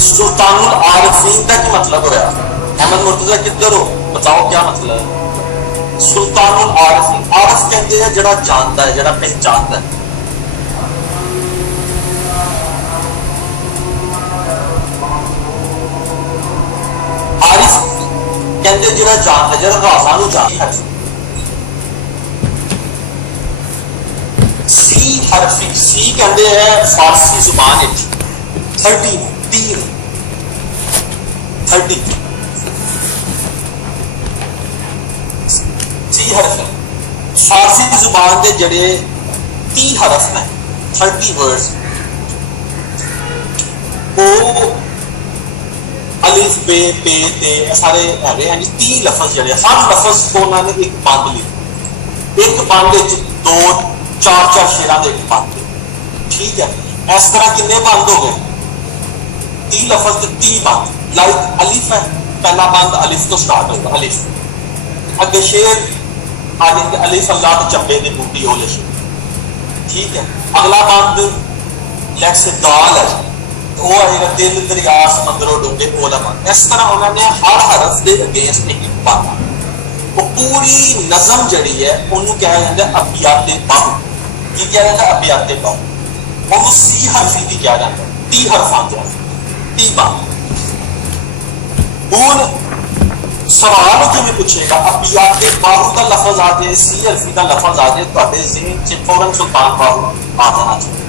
सुल्तानुल आरफीन का क्या मतलब होया? अहमद मुर्तजा किधर हो, बताओ क्या मतलब है सुल्तानुल आरफीन? आरफ कहते हैं जड़ा जानता है, जड़ा पहचानता है। आरिफ कहते जड़ा जानता है, जड़ा राज़ां नूं जानता है। सी हरफी, सी कहते हैं फारसी जुबान 30 सी हरफ है। फारसी जुबान के जड़े 30 हरफ ने, 30 वर्ड्स, वो अलिफ बे पे ते सारे है 30 लफज जड़े, हर लफज को उन्होंने एक बंद लिखा, एक बंद 2-4 शेरां दे बंद, ठीक है। इस तरह कितने बंद हो गए? 30 लफज 30 बंद। लाइक अलिफ है, पहला बंद अलिफ तो स्टार्ट होगा, अलिफ अगे शेर आगे अलिफ अल्लाह के चंबे की बूटी हो शेर, ठीक है। अगला बंद लेट से दाल है, वो आएगा दिल दरिया समंदरों डूंगे, वो वाला बंद। इस तरह उन्होंने हर हरफ के अगेंस्ट एक बंद, वो पूरी नज़म जड़ी है उन्होंने कहा जाता है अबियाते बाहु। की कहा जाता है? अबियाते बाहु। उन्होंने सी हरफी की कहा जाता है, 30 हरफां जो 30 बंद। हूँ सवाल कि पूछेगा अबियाते बाहु का लफज आ जाए, सी हरफी का लफज आ जाए, तो ज़हन से फौरन सुल्तान बाहु आ जाना चाहिए।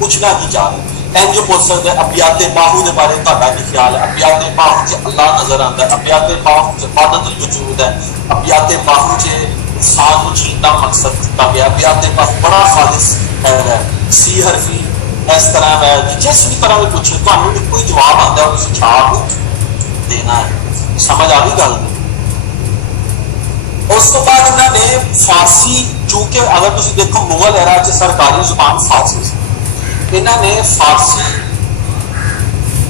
पूछना की चाह रहे एन जो पूछ सकते अबियाते बाहु के बारे का ख्याल है? अबियाते बाहु से अल्लाह नजर आता है, अबियाते बाहु से इबादत वजूद है, अबियाते बाहु से इंसान को जीने का मकसद चुका गया, अबियाते बाहु बड़ा खालिस है। सी हरफी इस तरह है, जिस भी तरह में पूछे तो कोई जवाब आता है, उस छाप देना है। समझ आ गई गल? उस तो बाद इन्होंने फारसी, चूंकि अगर तुम देखो मुगल एरा च सरकारी जुबान फारसी से, इन्होंने फारसी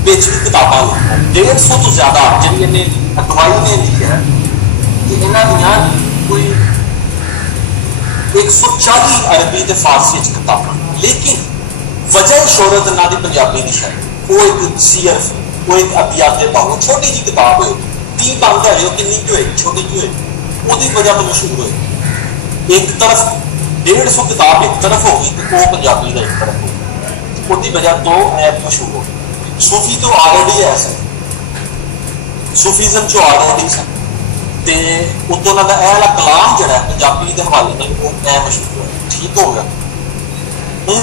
बेच भी किताबा लिखी 150 तो ज्यादा जी अगवाई ने ली है कि इन्होंने कोई 140 अरबी ते फारसी किताबा, लेकिन वजह शोहरत इन्होंने पंजाबी की शायद वो एक सीरफ, वो एक अबियाते बाहु छोटी जी किताब हो 30 बंद है, किन्नी की होगी, छोटी की होगी, वो वजह तो मशहूर हो। एक तरफ 150 किताब एक तरफ होगी तो वो पंजाबी का एक तरफ होगी, उसकी वजह तो मशहूर हो। सूफी तो ऑलरेडी है, सूफीजम जो ऑलरेडी सन, तो उतो उन्होंने यह वाला कलाम जड़ा पंजाबी के हवाले में वो मशहूर है, ठीक हो गया। हूँ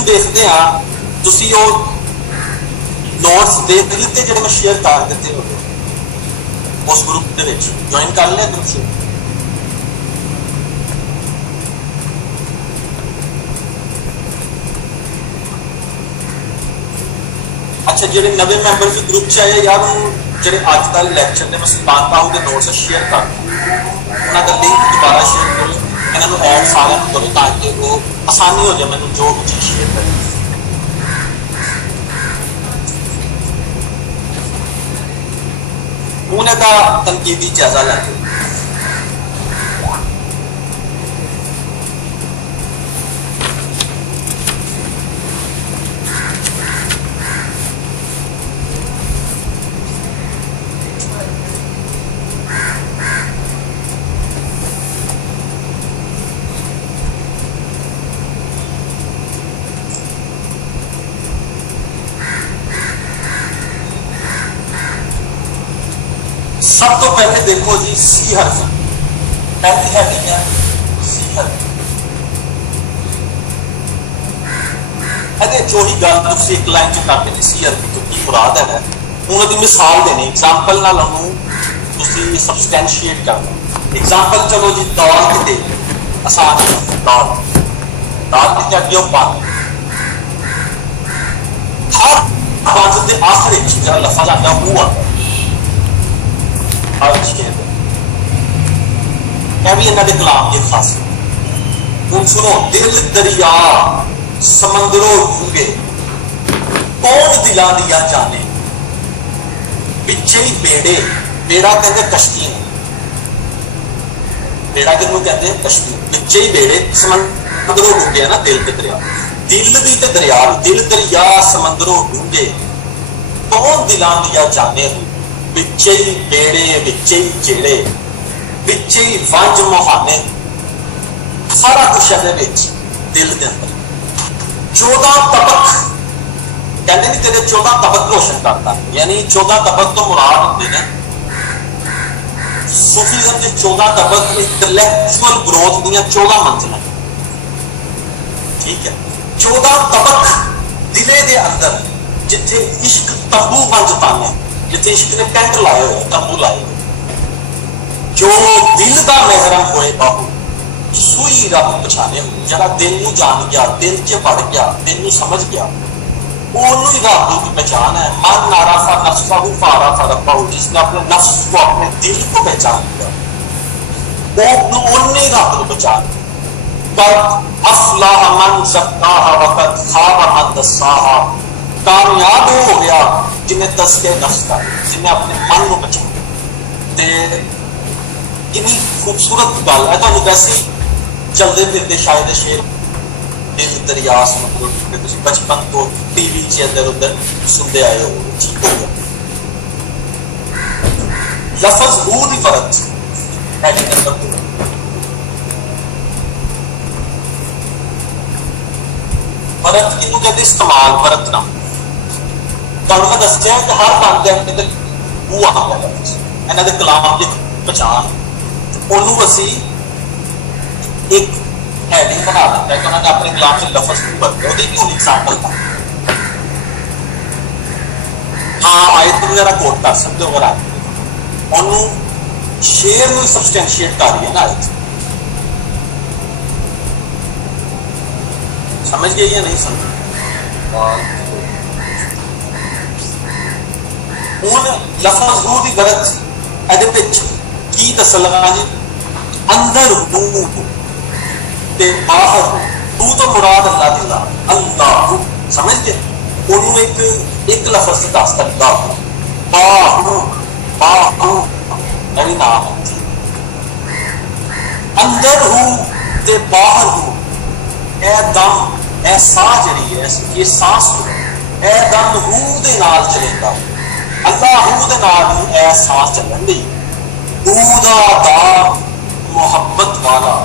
देखते हैं तुसी वो नोट्स देख लिते जो मैं शेयर कर देते हो उस ग्रुप के ज्वाइन कर लिया ग्रुप से। अच्छा जो नवे मैंबर के ग्रुप च आए यार, जो अजकल लैक्चर ने मैं सुल्तान बाहु के नोट्स शेयर कर उन्होंने लिंक दोबारा शेयर करो, इन्होंने ऐड सारे करो ताकि वो आसानी हो जाए मैं जो भी चीज़ शेयर करें। उनका तनकीदी जायजा लेते सब तो पहले देखो जी सी हर्फ पहली हेडिंग है सी हर्फ। जो ही गल तुम एक लाइन च करते हैं सी हर्फ तो की मुराद है उन्होंने मिसाल देनी एग्जाम्पल ना तुम सबसटेंशिएट करना। एग्जाम्पल चलो जी दाल के दे आसान दाल दाल के अगे बंद हर बंद के आखिर जो लफज आता है वो आता भी इन्होंने कलाम की खासियत। तुम सुनो दिल दरिया समंदरों डूंगे कौन दिला दिया जाने पिछे ही बेड़े, बेड़ा कहते कश्ती ने, बेड़ा किनू कहते कश्ती, पिछे ही बेड़े समंदरों डूंगे है ना, दिल के दरिया, दिल भी ते दरिया, दिल दरिया समंदरों डूंगे कौन दिलां दिया जाने हो, विचे ही बेड़े विचे ही जेड़े, विचे ही वंज मुहाने, सारा कुछ है दिल के अंदर। 14 तबक कहते नहीं तेरे 14 तबक रोशन करता, यानी 14 तबक तो मुराद होते हैं सूफीज़म के 14 तबक इंटेलेक्चुअल ग्रोथ दी 14 मंजिल, ठीक है। 14 तबक दिले दे अंदर जिथे इश्क तंबू बंज पाने, जिथे इश्क ने टेंट लाए हुए तंबू लाए हुए, जो दिल का मेहरम होए बाहू सुई रब पछाने हो, जरा दिल नू जान गया, दिल च पड़ गया, दिल नू समझ गया, ओनू ही रब की पहचान है। मन नारा फा नफ्सा हु फारा फा रब्बाहु, जिसने अपने नफ्स को अपने दिल को पहचान लिया वो ओने ही रब को पहचान। कद अफलाह मन ज़क्काहा व कद खाब मन दस्साहा, कामयाब हो गया जिन्हें तस्के नफ्स का, जिन्हें अपने मन को पहचान। ते कितनी खूबसूरत गल है, तो वैसे चलते फिरते शायद शेर दिल दरिया समुद्र बचपन तो टीवी च इधर उधर सुनते आए हो, ठीक हो गया। लफज हू दी वरत हेडिंग नंबर 2, वरत किनू कहते इस्तेमाल, वरत ना तुहानू मैं दस्सिया कि हर बंदे अंदर हू आ गया लफ्ज, इन्हां दे कलाम दी पहचान, ओनू असी एक हेडिंग बना देता है कि उन्होंने अपने कलाम से लफ्ज नहीं बदले, वो क्यों एग्जाम्पल था। हाँ आयत वगैरह कोट कर सकते हो अगर आप उन्होंने शेर में सबस्टेंशिएट कर रही है ना आयत, समझ गए या नहीं समझ। हूँ लफ्ज हू की गलत एदे की तसल्ला जी, अंदर हूँ ते बाहर तू तो मुराद अल्लाह दिला, अल्लाह समझ गए। उन्होंने एक लफ्ज दस तरीका बाहू बाहू यानी नाम अंदर हूँ ते बाहर हूँ, ए दम ए सांस जड़ी है, ये सांस ए दम हूँ दे नाल चलेगा, अल्लाह हूँ दे नाल ही ए सांस चलन दी। हूँ दा दाम मोहब्बत वाला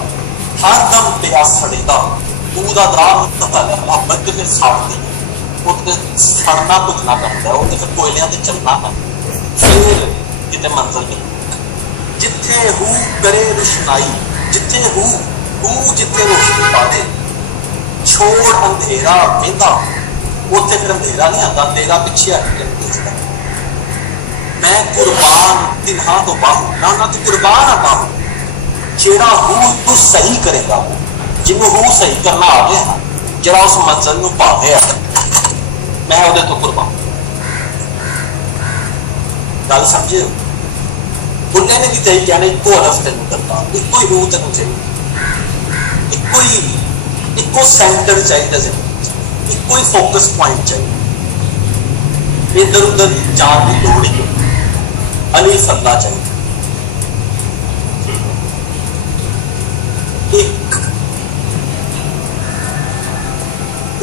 हर दम प्यास सड़ेगा, पूरा दाम मोहब्बत के फिर साड़ती है, सड़ना कुछना करता है, वो फिर कोयलियां से चलना है, फिर कितने मंजिल मिल। जिथे हू करे रुशनाई, जिथे हू जिथे रोशनी पा दे, छोड़ अंधेरा वेंदा, उत्थे फिर अंधेरा नहीं आता, अंधेरा पिछे आके भेजता। मैं कुर्बान तिन्हां तो बाहू, ना तू कुर्बान आ बाहू, जेड़ा हू तू सही करेगा, जिन्हों हू सही करना आ गया ना, जरा उस मंजिल में पा गया, मैं उहदे तो कुर्बान। गल समझे हो? बुढ़े ने भी तो यही कहना इको हरफ तेन करता, इको ही हू तेन चाहिए, इको सेंटर चाहिए जिंदगी, इको ही फोकस पॉइंट चाहिए, इधर उधर जान की लोड़ ही अली फल्ला चाहिए।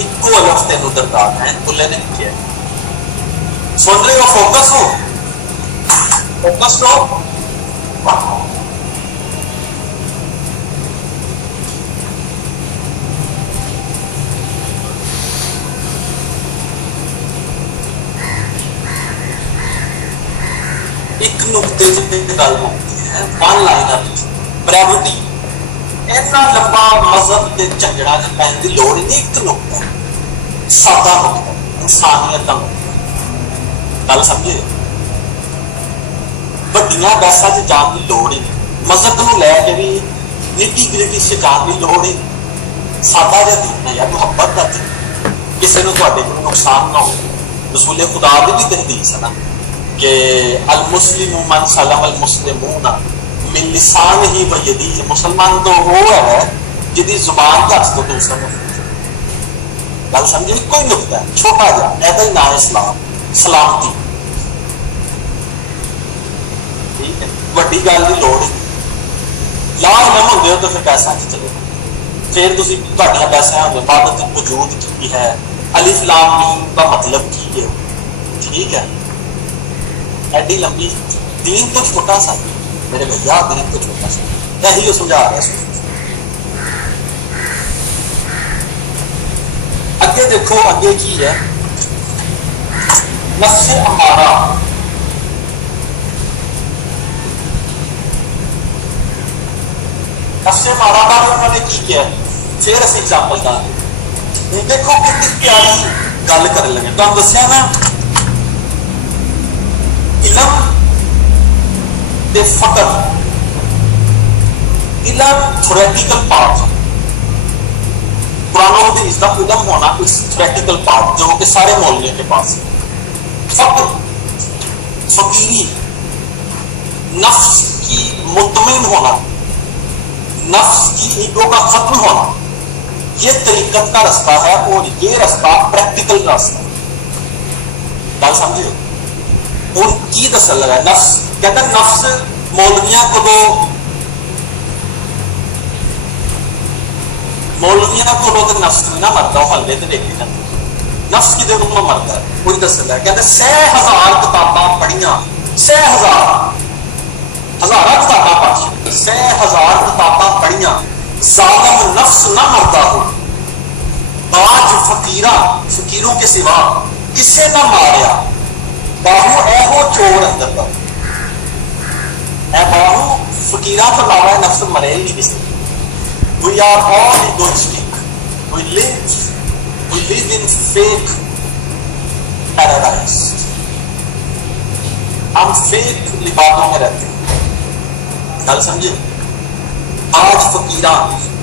इको अलग तेन दरदार है, बुल्ले ने किया। सुन रहे हो? फोकस हो, फोकस हो। एक नुकते से गल होती है, वन लाइनर ब्रेविटी, इतना लंबा मजहब के झंझड़ा च पैन की लोड़ नहीं, एक नुकता सादा नुकता, इंसानियत का नुकता। गल समझे? वड्डियां बहसां च जाण की लोड़ ही नहीं, मजहब नूं लैके भी निटी ग्रिटी से जाण की लोड़ ही नहीं। सादा जिहा दीन है यार, मुहब्बत का दीन, किसी नूं तुहाडे कोल नुकसान ना हो। रसूल खुदा दी भी तहदीस है ना कि अल मुस्लिम मन सलम अल मुस्लिमून मिन लिसान ही व यदी, मुसलमान तो वो है जिहदी जुबान का तो दूसरा को। गल समझे? कोई नुकता है छोटा जा, ऐसा ही नाम इस्लाम, सलामती, ठीक है, वड्डी गल की लोड़ नहीं। ला इलम होंदे हो तो फिर पैसा नहीं चलेगा, फिर तुसीं तुहाडियां पैसा होंदे इबादत वजूद की है, अलिफ लाम मीम का मतलब की है, ठीक है। एडी लंबी, दीन तो छोटा सा मेरे भैया, दीन तो छोटा सा, यही वो समझा रहा है। अगे देखो अगे की है, नफ्से अमारा। नफ्से अमारा बारे उन्होंने की किया, फिर असं एग्जाम्पल देंगे। देखो कितनी प्यारी गल कर लगे, तो दसिया ना इलम दे फकत, इलम थ्योरेटिकल पार्ट, कुरान हदीस का इलम होना कोई थ्योरेटिकल पार्ट जो कि सारे मौलवियों के पास है। फकत फकीरी, नफ्स की मुतमिन होना, नफ्स की ईगो का खत्म होना, ये तरीकत का रास्ता है और ये रास्ता प्रैक्टिकल रास्ता। गल समझे? और की दसन लगा नफ्स, कहता नफ्स मौलवियां को तो नफ्स नहीं ना मरता, हल्ले तो देखे जाते, नफ्स कि में मरता है, वही दसन लगा। कहते 6,000 किताबां पढ़िया, 6,000 हजारा किताबां पढ़, 6,000 किताबां पढ़िया, जालिम नफ्स ना मरता हो, बाज फकीरों के सिवा किसे ना मारिया, बाहू एहो चोर अंदर का, ए बाहू फकीर तो अलावा नफ्स मरे ही नहीं किसी। We are all egoistic. We live in fake paradise. हम फेक लिबासों में रहते हैं। गल समझे? आज फकीरा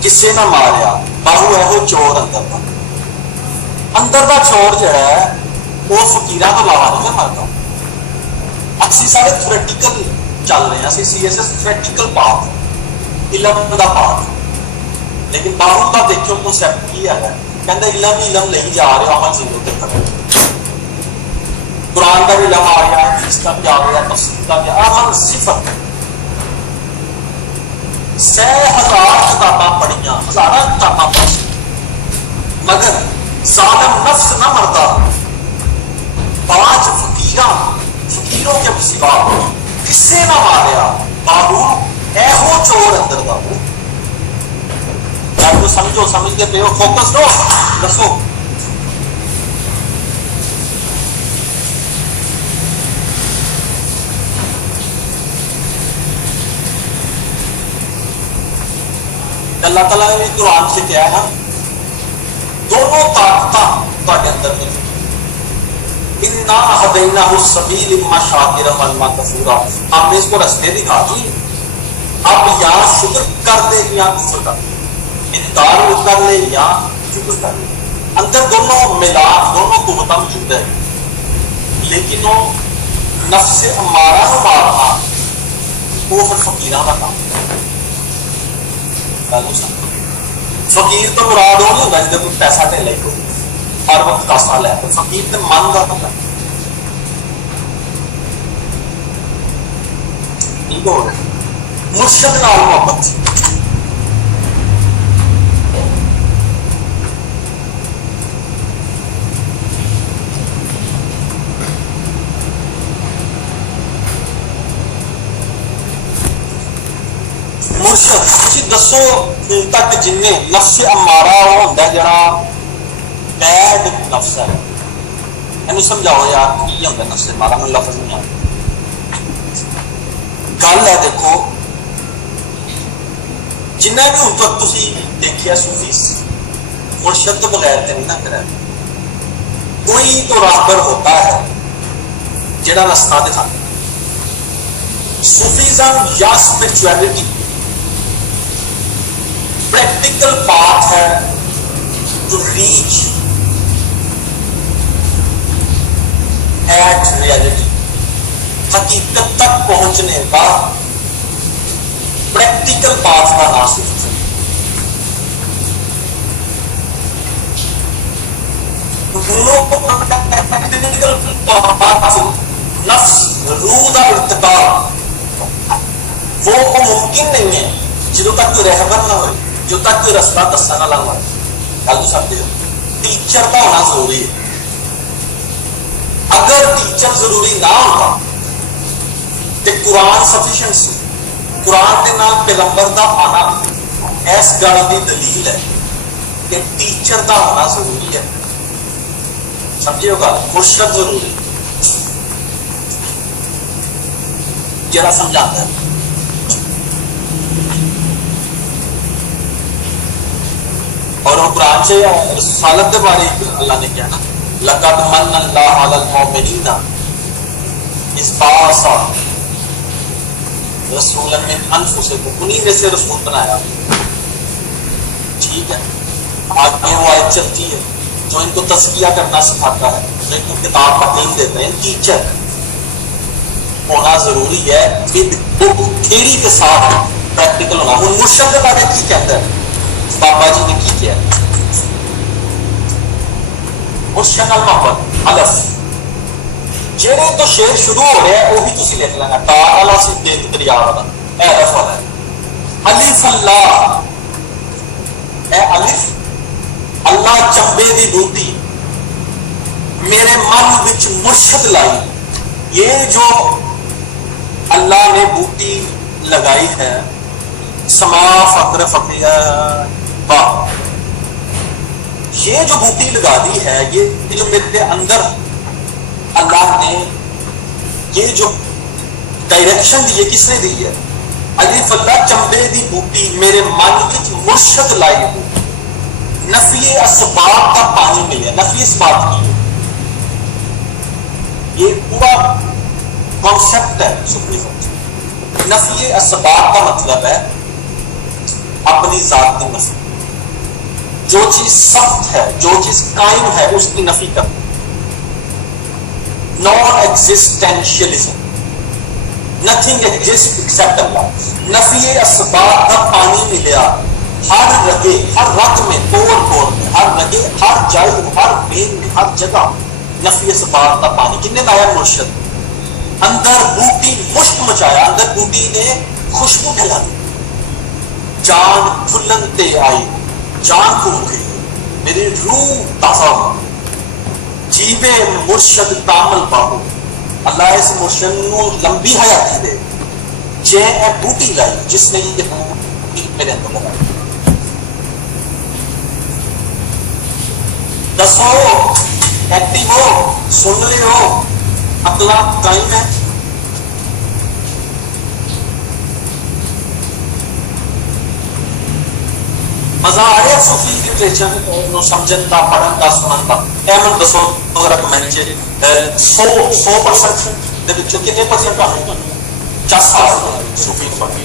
किसे ना मारिया, बाहू एहो चोर अंदर का, अंदर का चोर जो है वो फकीरा तो अलावा नहीं मरता। असं सारे थ्योरेटिकल चल रहे हैं, CSS थ्योरेटिकल पाथ, इलम का पाथ, लेकिन बाहू का देखो कॉन्सेप्ट की है, कहते इलम ले जा रहे हो, अमल जीरो तक कर, कुरान का भी इलम आ गया, इसका भी आ गया, तफसीर का भी, अमल सिफर। 6,000 किताबां पढ़िया, हजारा किताबां पढ़ी, मगर जालिम नफ्स ना मरता, पांच फकीरों के सिवा किसे ना मारिया, बाबू एहो चोर अंदर का। तो समझो, समझते पे हो, फोकस लो, दसो। अल्लाह ताला ने कुरान से क्या है, दोनों ताकत अंदर में, इन्ना हदैनाहु सबील इम्मा शाकिरा व इम्मा कफूरा, हमने इसको रास्ते दिखा दिए, अब या शुक्र कर दे या कुफ्र कर दे, इनकार कर ले या शुक्र कर ले, अंदर दोनों मिला, दोनों कुव्वत मौजूद है। लेकिन वो नफ्स अम्मारा को मारना वो फिर फकीरा का काम है। फकीर तो मुराद वो नहीं होगा जिसे कोई पैसा ढेला ही कोई हर वक्त कासा लै, तो फकीर तो मन का होगा, ठीक हो गया। मुर्शद नाल मोहब्बत, मुर्शद दसो तक जिन्ने नफ्स अमारा होंदा जड़ा बैड नफ्स है, इन्हू समझाओ यार की होंदा नफ्स अमारा, मैं लफ्ज नहीं आता। गल है देखो, जिन्ना भी हुण तक तुसी देखिया सूफी मुर्शद तो बगैर ते नहीं ना करा, कोई तो राहबर होता है जेड़ा रास्ता दिखाता। सूफीज़म या स्पिरिचुअलिटी प्रैक्टिकल पाथ है टू रीच एट रियलिटी, हकीकत तक पहुंचने का प्रैक्टिकल पाथ का नाम सूफीज़म। नफ्स रूह का इर्तिकाब वो मुमकिन नहीं है जो तक कोई रहबर ना हो, जो तक कोई रास्ता दसा ना लगा। गल तो समझते हो, टीचर का होना जरूरी है। अगर टीचर जरूरी ना होता ते कुरान सफिशिएंट सी। कुरान के नाल पैगंबर का आना इस गल की दलील है कि टीचर का होना जरूरी है। समझियो गल, मुर्शद जरूरी जरा समझाता है। और कुरान से रसालत के बारे अल्लाह ने कहा ना, लक़द मन्ना अल्लाहु अलल मुमिनीना इज़ बअसा रसूलन मिन अनफुसिहिम, उन्हीं में से रसूल बनाया। ठीक है, आगे वो आयत चलती है जो इनको तज़किया करना सिखाता है, जो इनको किताब का इल्म देता है। टीचर होना जरूरी है, थ्योरी के साथ प्रैक्टिकल होना। उन मुर्शद के बारे की कहता है, बाबा जी ने की किया मुर्शद अल मोहब्बत अलफ जेरे तो शेर शुरू हो रहा है वो भी तुसी लिख लेना, ताला से देख दरिया वाला ए अलफ वाला है। अलिफ अल्लाह ए अलिफ अल्लाह चंबे दी बूटी मेरे मन विच मुर्शद लाई। ये जो अल्लाह ने बूटी लगाई है, समा फक्र फकिया वाह, ये जो बूटी लगा दी है, ये जो मेरे अंदर अल्लाह ने ये जो डायरेक्शन दी है, किसने दी है? अलिफ अल्लाह चंबे दी बूटी मेरे मन विच मुर्शद लाई हो। नफी असबाब का पानी मिले, नफी असबाब की ये पूरा कॉन्सेप्ट है सुफीज़म। नफी असबाब का मतलब है अपनी जात की नफी। जो चीज सख्त है, जो चीज कायम है, उसकी नफी कर। Non existentialism, nothing exist except Allah. नफी असबाब का पानी मिलिया हर रगे, हर रग में, पोर पोर में, हर रगे, हर जाई, हर बेन में, हर जगह नफी असबाब का पानी किन्ने लाया? मुर्शद। अंदर बूटी मुश्क मचाया, अंदर बूटी ने खुशबू फैला दी, जान फुलनते आई, जान घूम गई, मेरी रूह ताजा हो। जीवे मुर्शद कामल बाहू, अल्लाह इस मुर्शद को लंबी हयाती दे। जे ए बूटी लाई जिसने ये बूटी मेरे अंदर लगाई। दसो, एक्टिव हो, सुन रहे हो, अगला टाइम है। मजा आ रहा सूफी लिटरेचर नो समझन का, पढ़न का, सुनन का? एमन दसो अगर कमेंट च 100% ਦੇ ਵਿੱਚੋਂ ਕਿੰਨੇ ਪਰਸੈਂਟ ਤੁਹਾਨੂੰ ਚਸ ਆ सूफी सूफी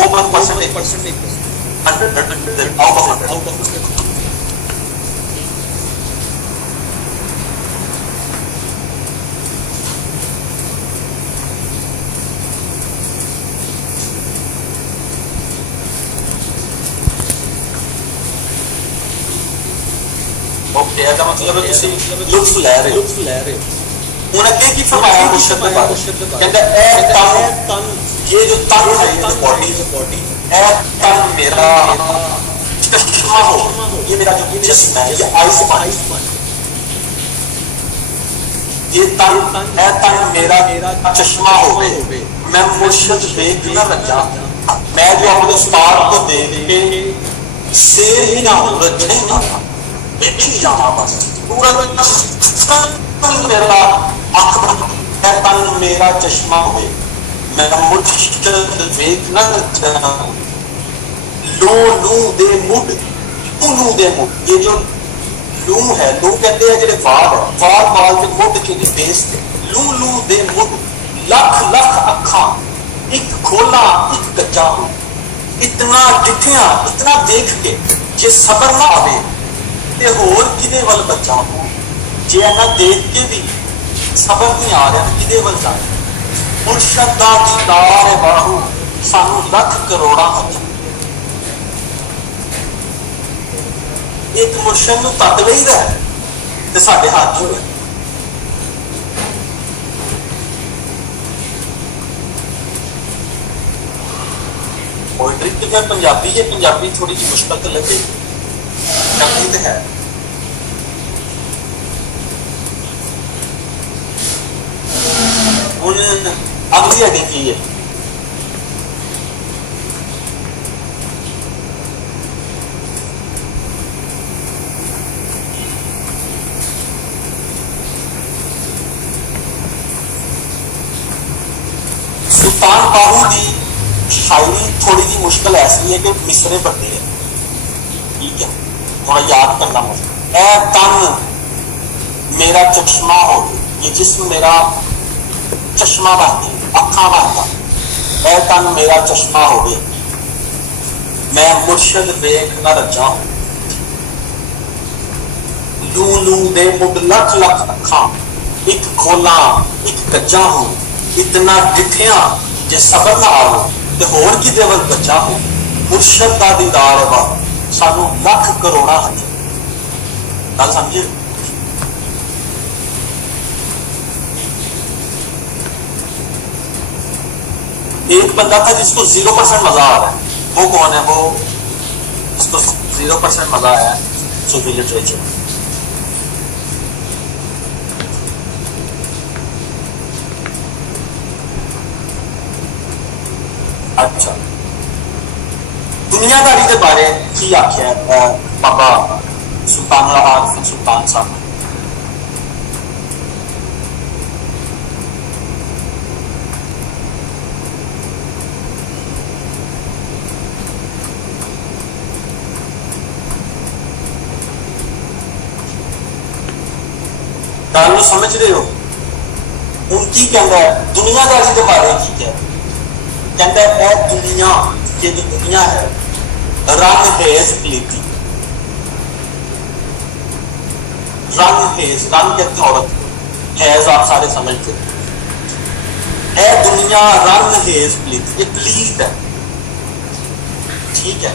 1% 100 out of 100 ओके, ऐसा मतलब है किसी लुत्फ ले रहे हो। उन अगे की फरमाया मुर्शद ने बात, कहता ए तन, ये जो तन है, ये बॉडी ए तन मेरा चश्मा हो, ये मेरा जो जिस्म है, ये आइस बन, ये तन ए तन मेरा चश्मा हो, मैं मुर्शद देख न रजा, मैं जो अपने उस्ताद को देख के शेर ही ना हूं, रजने ना देखी जाना, बस पूरा मेरा अख तन मेरा चश्मा हुए, मैं मुर्शद देख न रजा। लो लू दे मुड, लू दे मुड, ये जो लू है, लू कहते हैं जेडे वाल है, वाल के मुड के बेस पे, लू दे मुड, लख लख अखा, एक खोला एक कच्चा हो, इतना दिखिया, इतना देख के जे सबर ना आवे ते होर किदे वल बचा हो, जे ना देख के भी सबर नहीं आ रहा किदे वल जाए। मुर्शद दा दीदार है बाहू, सानू लख करोड़ा हथ, एक मुर्शद नूं तक लईदा ते साडे हाथ हो गए। पोइट्री तो मैं पंजाबी है, पंजाबी थोड़ी सी मुश्किल तो लगे, करनी तो है। अगली हेडिंग की है सुल्तान बाहू की शायरी थोड़ी जी मुश्किल ऐसी है कि मिसरे बनते हैं, ठीक है, थोड़ा याद करना मुश्किल। ए तन मेरा चश्मा हो, ये जिस्म मेरा चश्मा बनती, अखा बनता। ए तन मेरा चश्मा हो गए, मैं मुर्शद वेख न रजा हूं। लू लू दे मुड लख लख अखा, एक खोला एक गजा हूं। इतना डिठिया जे सबर ना आओ ते होर की देवल बचा हो। मुर्शद दा दीदार है बाबा सानू लख करोड़ा हज। गल समझे? एक बंदा था जिसको 0% मजा आ रहा है, वो कौन है? वो जिसको 0% मजा आया सूफी लिटरेचर। अच्छा, दुनियादारी के बारे की आख्या बाबा सुल्तान आरिफ सुल्तान साहब ने? गल समझ रहे हो? उनकी कहता है दुनियादारी के बारे की क्या कहता है? दुनिया, ये जो दुनिया है रंग हेज प्लेती, रंग हेज, रंग कहते हैं औरत, हैज आप सारे समझते हैं। ए दुनिया रंग हेज प्लेती, ये प्लीत है, ठीक है।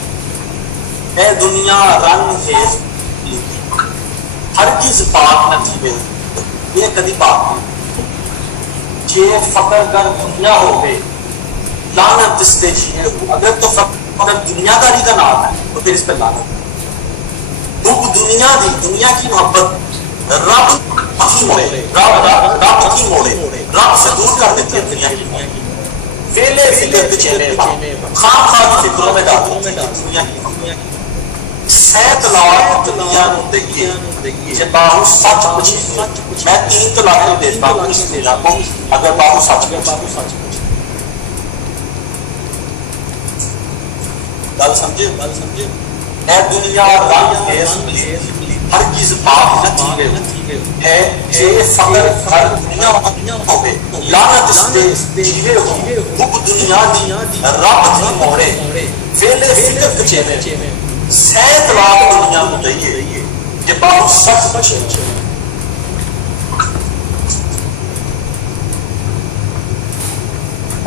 ए दुनिया रंग हेज प्लेती, हर किस पाक नहीं मिलती, ये कभी पाक नहीं। जे फकर कर दुनिया हो गए लानत इससे जिए हो। अगर तो फकर दुनियादारी का नाम है तो फिर इस पर लानत। दुख दुनिया दी, दुनिया की मोहब्बत रब की मोड़े, रब की मोड़े, रब से दूर कर देती है दुनिया की। वेले फिक्र चेहरे खाम खाम फिक्रों में डाल दुनिया की। सह तलाक दुनिया देखिए जे बाहु सच पूछे, मैं 3 तलाक देता हूँ इस दुनिया को अगर बाहु सच पूछे। गल समझे? गल समझे? ए दुनिया रंग हेज हर चीज पाप नथी है जे फकर हर दुनिया हो गए लानत इसते जीवे हो। दुख दुनिया दी रब दी मोड़े, वेले फिक्र कचेवे, सह तलाक दुनिया को दइए जे बाहु सच पूछे।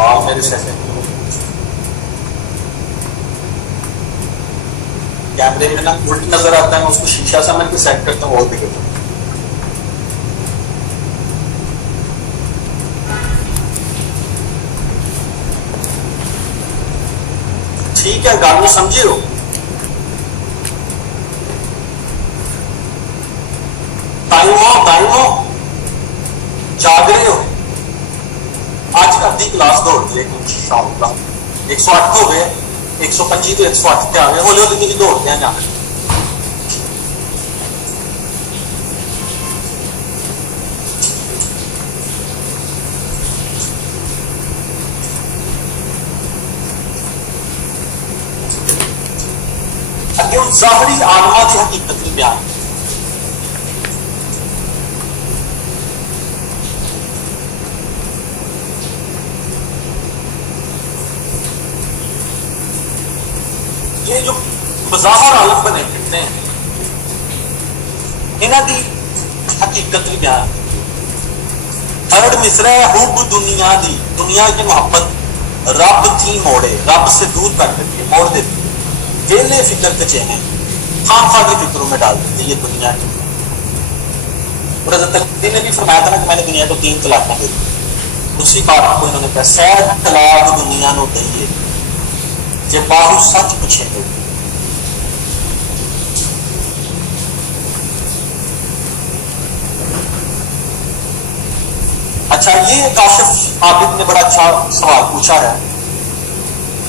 आप मेरे से कैमरे में ना उल्ट नजर आता है, मैं उसको शीशा समझ के सेट करता हूँ और दिखता हूँ। ठीक है, गानों समझे हो? टाइमो जाग रहे हो? आज अद्धी क्लास दौड़ दी इंशाअल्लाह। 108 हो गए, 125 तो 108 आ गए, हौली हौली मेरी दौड़ते हैं जाना। अगे जाहरी आलमा की हकीकत में बयान ये जो बजाहर आलम बने फिरते हैं इन्हों की हकीकत भी बयान। थर्ड मिसरा है हुब दुनिया दी, दुनिया की मोहब्बत रब थी मोड़े, रब से दूर कर देती है, मोड़ देती है। वेले फिक्र कचेने खाम खा की फिक्रों में डाल देती है ये दुनिया की। और हज़रत ने भी फरमाया था ना कि मैंने दुनिया को 3 तलाक दे दी। उसी बात को इन्होंने कहा सह तलाक दुनिया को दइए जे बाहु सच पूछे। अच्छा, ये काशिफ आबिद ने बड़ा अच्छा सवाल पूछा है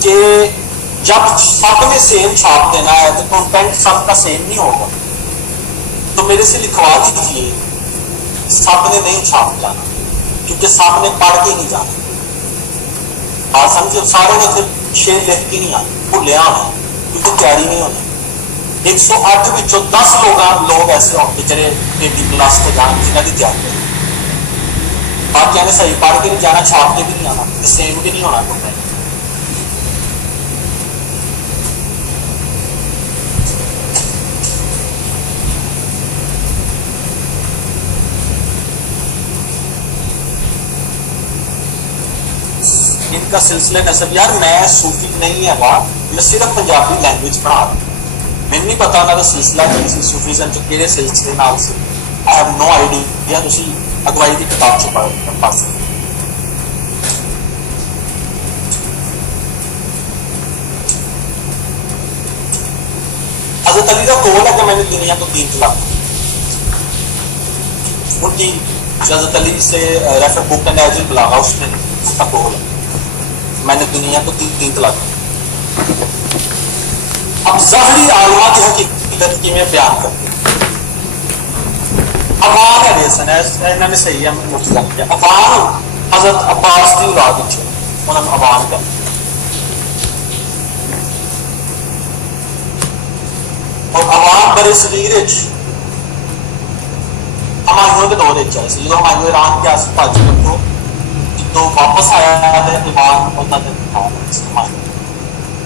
कि जब सबने सेम छाप देना है तो कंटेंट सबका सेम नहीं होगा, तो मेरे से लिखवा दीजिए सबने नहीं छाप जाना, क्योंकि सबने पढ़ के नहीं जाना। आप समझे, सारे ने फिर शेर लिख के नहीं आना, भुलिया होना, क्योंकि तैयारी नहीं होनी। 108 विचों 10 लोग ऐसे होंगे जेडे पेटी क्लास से जान जिन्हों की तैयारी है, बाकी ने सही पढ़ के नहीं जाना, छाप के भी नहीं आना, सेम भी नहीं होना कंटेंट। इनका सिलसिला नसब, यार मैं सूफी नहीं है, मैं सिर्फ पंजाबी लैंग्वेज पढ़ा रहा, मैंने नहीं पता उन्होंने सिलसिला की सी सूफीज़म च किहड़े सिलसिले नाल सी। आई हैव नो आइडिया, तुसीं अगवाई की किताब च पढ़ सकते। हज़रत अली का कौल है कि मैंने दुनिया को 3 तलाक, उनकी हज़रत अली से रेफर बुक का नहजुल बलागा उसमें उसका कौल है, मैंने दुनिया को 3 तलाक। अब ज़ाहिरी आलमा की हकीकत की मैं बयान करती हूँ। अवान है रेसन है, इन्होंने सही है मुफ्ती किया। अवान हज़रत अब्बास की औलाद उन्होंने अवान कर, और अवान बड़े सगीर हमायूं के दौर आए सी, जो हमायूं ईरान के आस पास तो जो वापस आया है ईमान उन्होंने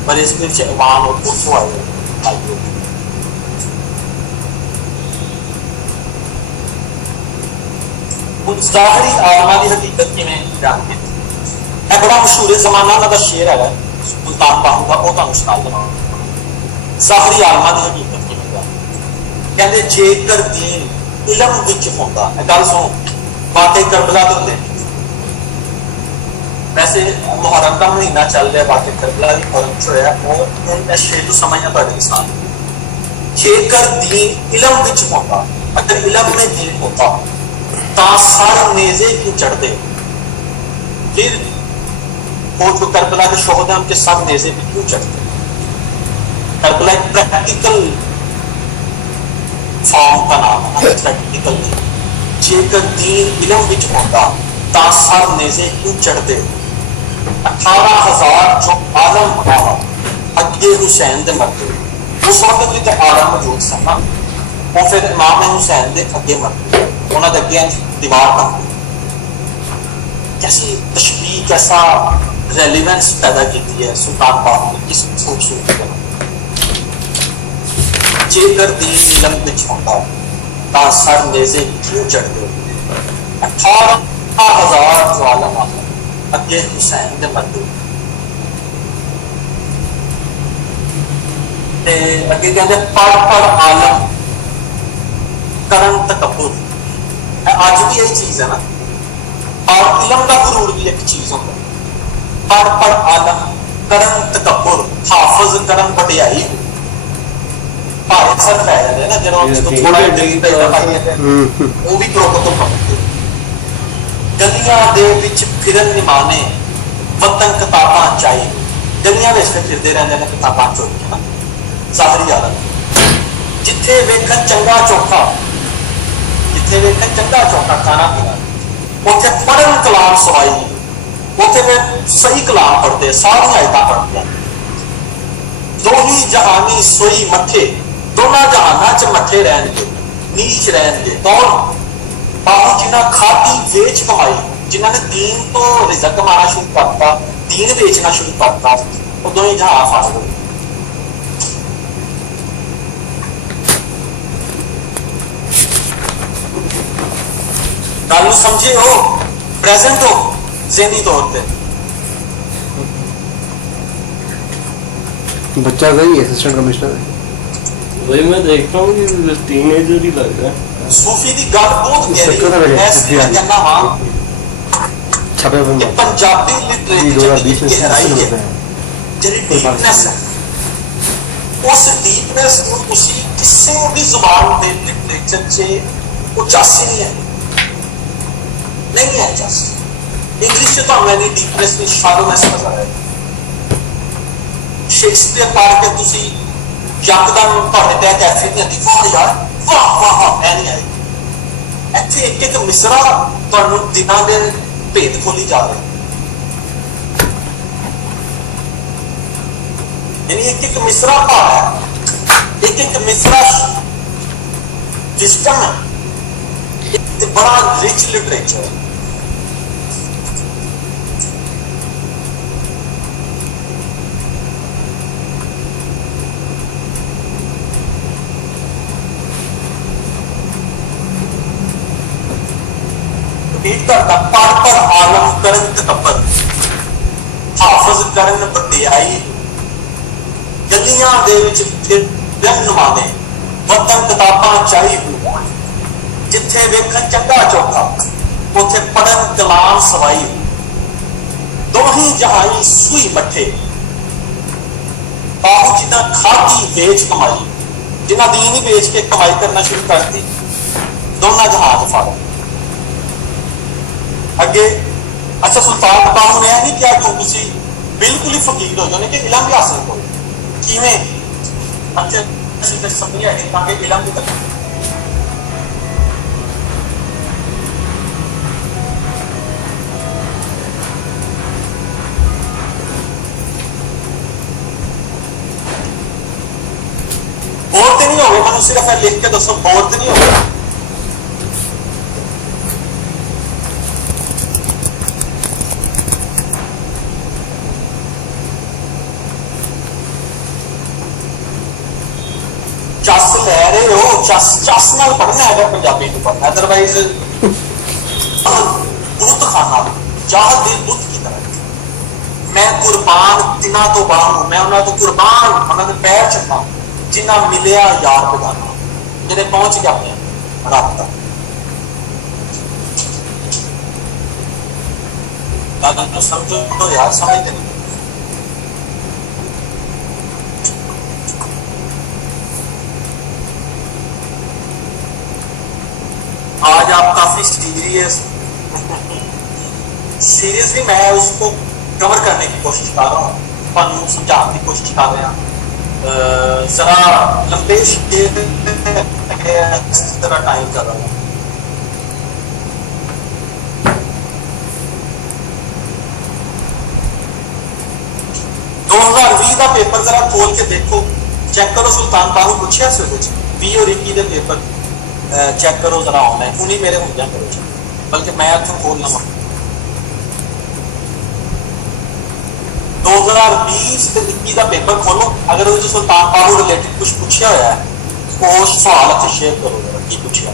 बड़े सगीर ईमान और उतो आए। ज़ाहिरी आलमा की हकीकत किवें जानते हैं, बड़ा मशहूर जमाना उन्होंने शेर है सुल्तान बाहू का, वो तुहानूं सुना देवां। ज़ाहिरी आलमा की हकीकत किवें जानते, कहते जेकर दीन इलम विच होंदा, गल सुनो, वाकई करबला तो होंदे, वैसे मुहर्रम का महीना चल रहा, वाकई करबला की मुहर्रम च होया, वो शेर नूं समझना तुहाडे इंसान। जेकर दीन इलम विच होंदा, अगर इलम में दीन होता ता सर नेज़े क्यों चढ़ते, फिर वो जो करबला के शोहदा है उनके सर नेज़े पे क्यों चढ़ते। करबला एक प्रैक्टिकल फॉर्म का नाम है, प्रैक्टिकल नहीं। जेकर दीन इलम विच होंदा ता सर नेज़े क्यों चढ़ते। 18,000 जो आलम आ अगे हुसैन दे मरते, उस वक्त भी तो आलम मौजूद सन ना, वो फिर इमाम हुसैन दे अगे मरते, उन्होंने अगे दीवार बन गई। कैसी तशबीह, कैसा रेलिवेंस पैदा की है सुल्तान बाहू ने, किस खूबसूरती। जेकर दीन इलम विच होंदा ता सर नेज़े क्यों चढ़ते। 18,000 ज़ालिम अगे हुसैन दे मरदे, ते अगे कहते पढ़ आलम करन तकब्बुर। आज भी यही चीज है ना, और इलम का गुरूर भी एक चीज होता है। पढ़ आलम करन तकब्बुर, हाफिज करन वडियाई, भारे सर पै जाते ना जो थोड़ा दिल पैदा पाई, वो भी ग्रोथ तो पढ़ते। गलियां दे विच फिरन निमाने वतन किताबां चाहिए, गलियां में फिरते रहते हैं किताबां चुक के ना। ज़ाहिरी आलम जिथे वेखन चंगा चोखा, जिथे वेखन चंगा चौका खाना पीना, उथे पढ़न कलाम सवाई, उथे वे सही कलाम पढ़ते, सारी आयतां पढ़ते। दो ही जहानी सोई मथे, दोनों जहाना च मथे रहनगे, नीच रहनगे। कौन? बाहू जिन्हें खाती वेच कमाई, जिन्होंने दीन तो रिजक कमाना शुरू करता, दीन बेचना शुरू करता, वो दोनों ही जहां फस गए। गल समझे हो, प्रेजेंट हो ज़हनी तौर पे। बच्चा गई असिस्टेंट कमिश्नर है, वही मैं देखता हूँ कि टीनेजर ही लग रहा है। सूफी की गल बहुत गहरी है, ऐसी मैं कहना हाँ छपे हुए पंजाबी लिटरेचर की गहराई है, जिहड़ी डीपनेस है, उस डीपनेस को तुसी किसी भी जुबान दे लिटरेचर च उचासी नहीं है। नहीं है जस्ट। इंग्लिश से तो मैंने डीपनेस में शालो में समझ आया। शेक्सपियर पढ़ के तुसी यकदम ਤੁਹਾਡੇ ਤੇ ਕੈਫੇ ਨਹੀਂ ਆਦੀ ਵਾਹ ਯਾਰ ਵਾਹ ਵਾਹ ਵਾਹ ਐ ਨਹੀਂ ਆਈ। ਇੱਥੇ ਇੱਕ ਇੱਕ ਮਿਸਰਾ ਤੁਹਾਨੂੰ ਦਿਨਾਂ ਦੇ ਭੇਦ ਖੋਲੀ ਜਾ ਰਹੇ। यानी एक एक मिसरा भाव है, एक एक मिसरा विस्डम है, ये बड़ा रिच लिटरेचर है। पर आलम करन तकबर हाफिज करन बड़ियाई गलियां दे विच फिर नमाने वतन किताबां चाही जिथे वेखन चंगा चौका उथे पढ़न कलाम सवाई दोही जहाई सुई मठे बाहू जिदा खादी बेच कमाई जिन्हें दीन ही बेच के कमाई करना शुरू कर दी दोनों जहाज फाड़ अगे। अच्छा सुल्तान बाहू ने नहीं क्या क्यों तुसी बिल्कुल ही फकीर हो जाने कि इलम भी हासिल करो किवें। अच्छा ਅਸੀਂ ਤੇ ਸਮਝਿਆ ਕਿ ਤਾਂ ਕਿ ਇਲਮ ਦੀ ਤੱਕ ਬੋਰ ਤੇ ਨਹੀਂ ਹੋਵੇ। ਮੈਨੂੰ ਸਿਰਫ ਇਹ ਲਿਖ ਕੇ ਦੱਸੋ ਬੋਰ ਤੇ ਨਹੀਂ ਹੋਵੇ। चस लै रहे हो चस चस नाल पढ़ना है पंजाबी में पढ़ना अदरवाइज दुध खाना चाह दे दुध की तरह। मैं कुर्बान तिना तो बाहू मैं उन्होंने तो कुर्बान उन्होंने पैर चलना जिन्ना मिलिया यार बेगाना मेरे पहुंच गया अपने रब तक। समझो तो यार समझते नहीं। आज आप काफी सीरियसली मैं उसको कवर करने की कोशिश कर रहा हूँ, ਤੁਹਾਨੂੰ ਸਮਝਾਉਣ ਦੀ कोशिश कर रहा हूँ। जरा लंबे जरा टाइम कर रहा हूँ। का पेपर जरा खोल के देखो चेक करो। सुल्तान बाहू पूछा भी और 21 के पेपर चेक करो जरा ऑनलाइन उन्हीं मेरे हो गया करो बल्कि मैं इतों खोल लवा 2020 ਤੇ 21 ਦਾ पेपर खोलो। अगर वो सुल्तान बाहू रिलेटेड कुछ पूछा होया है उस सवाल इत्थे शेयर करो जरा की पूछा।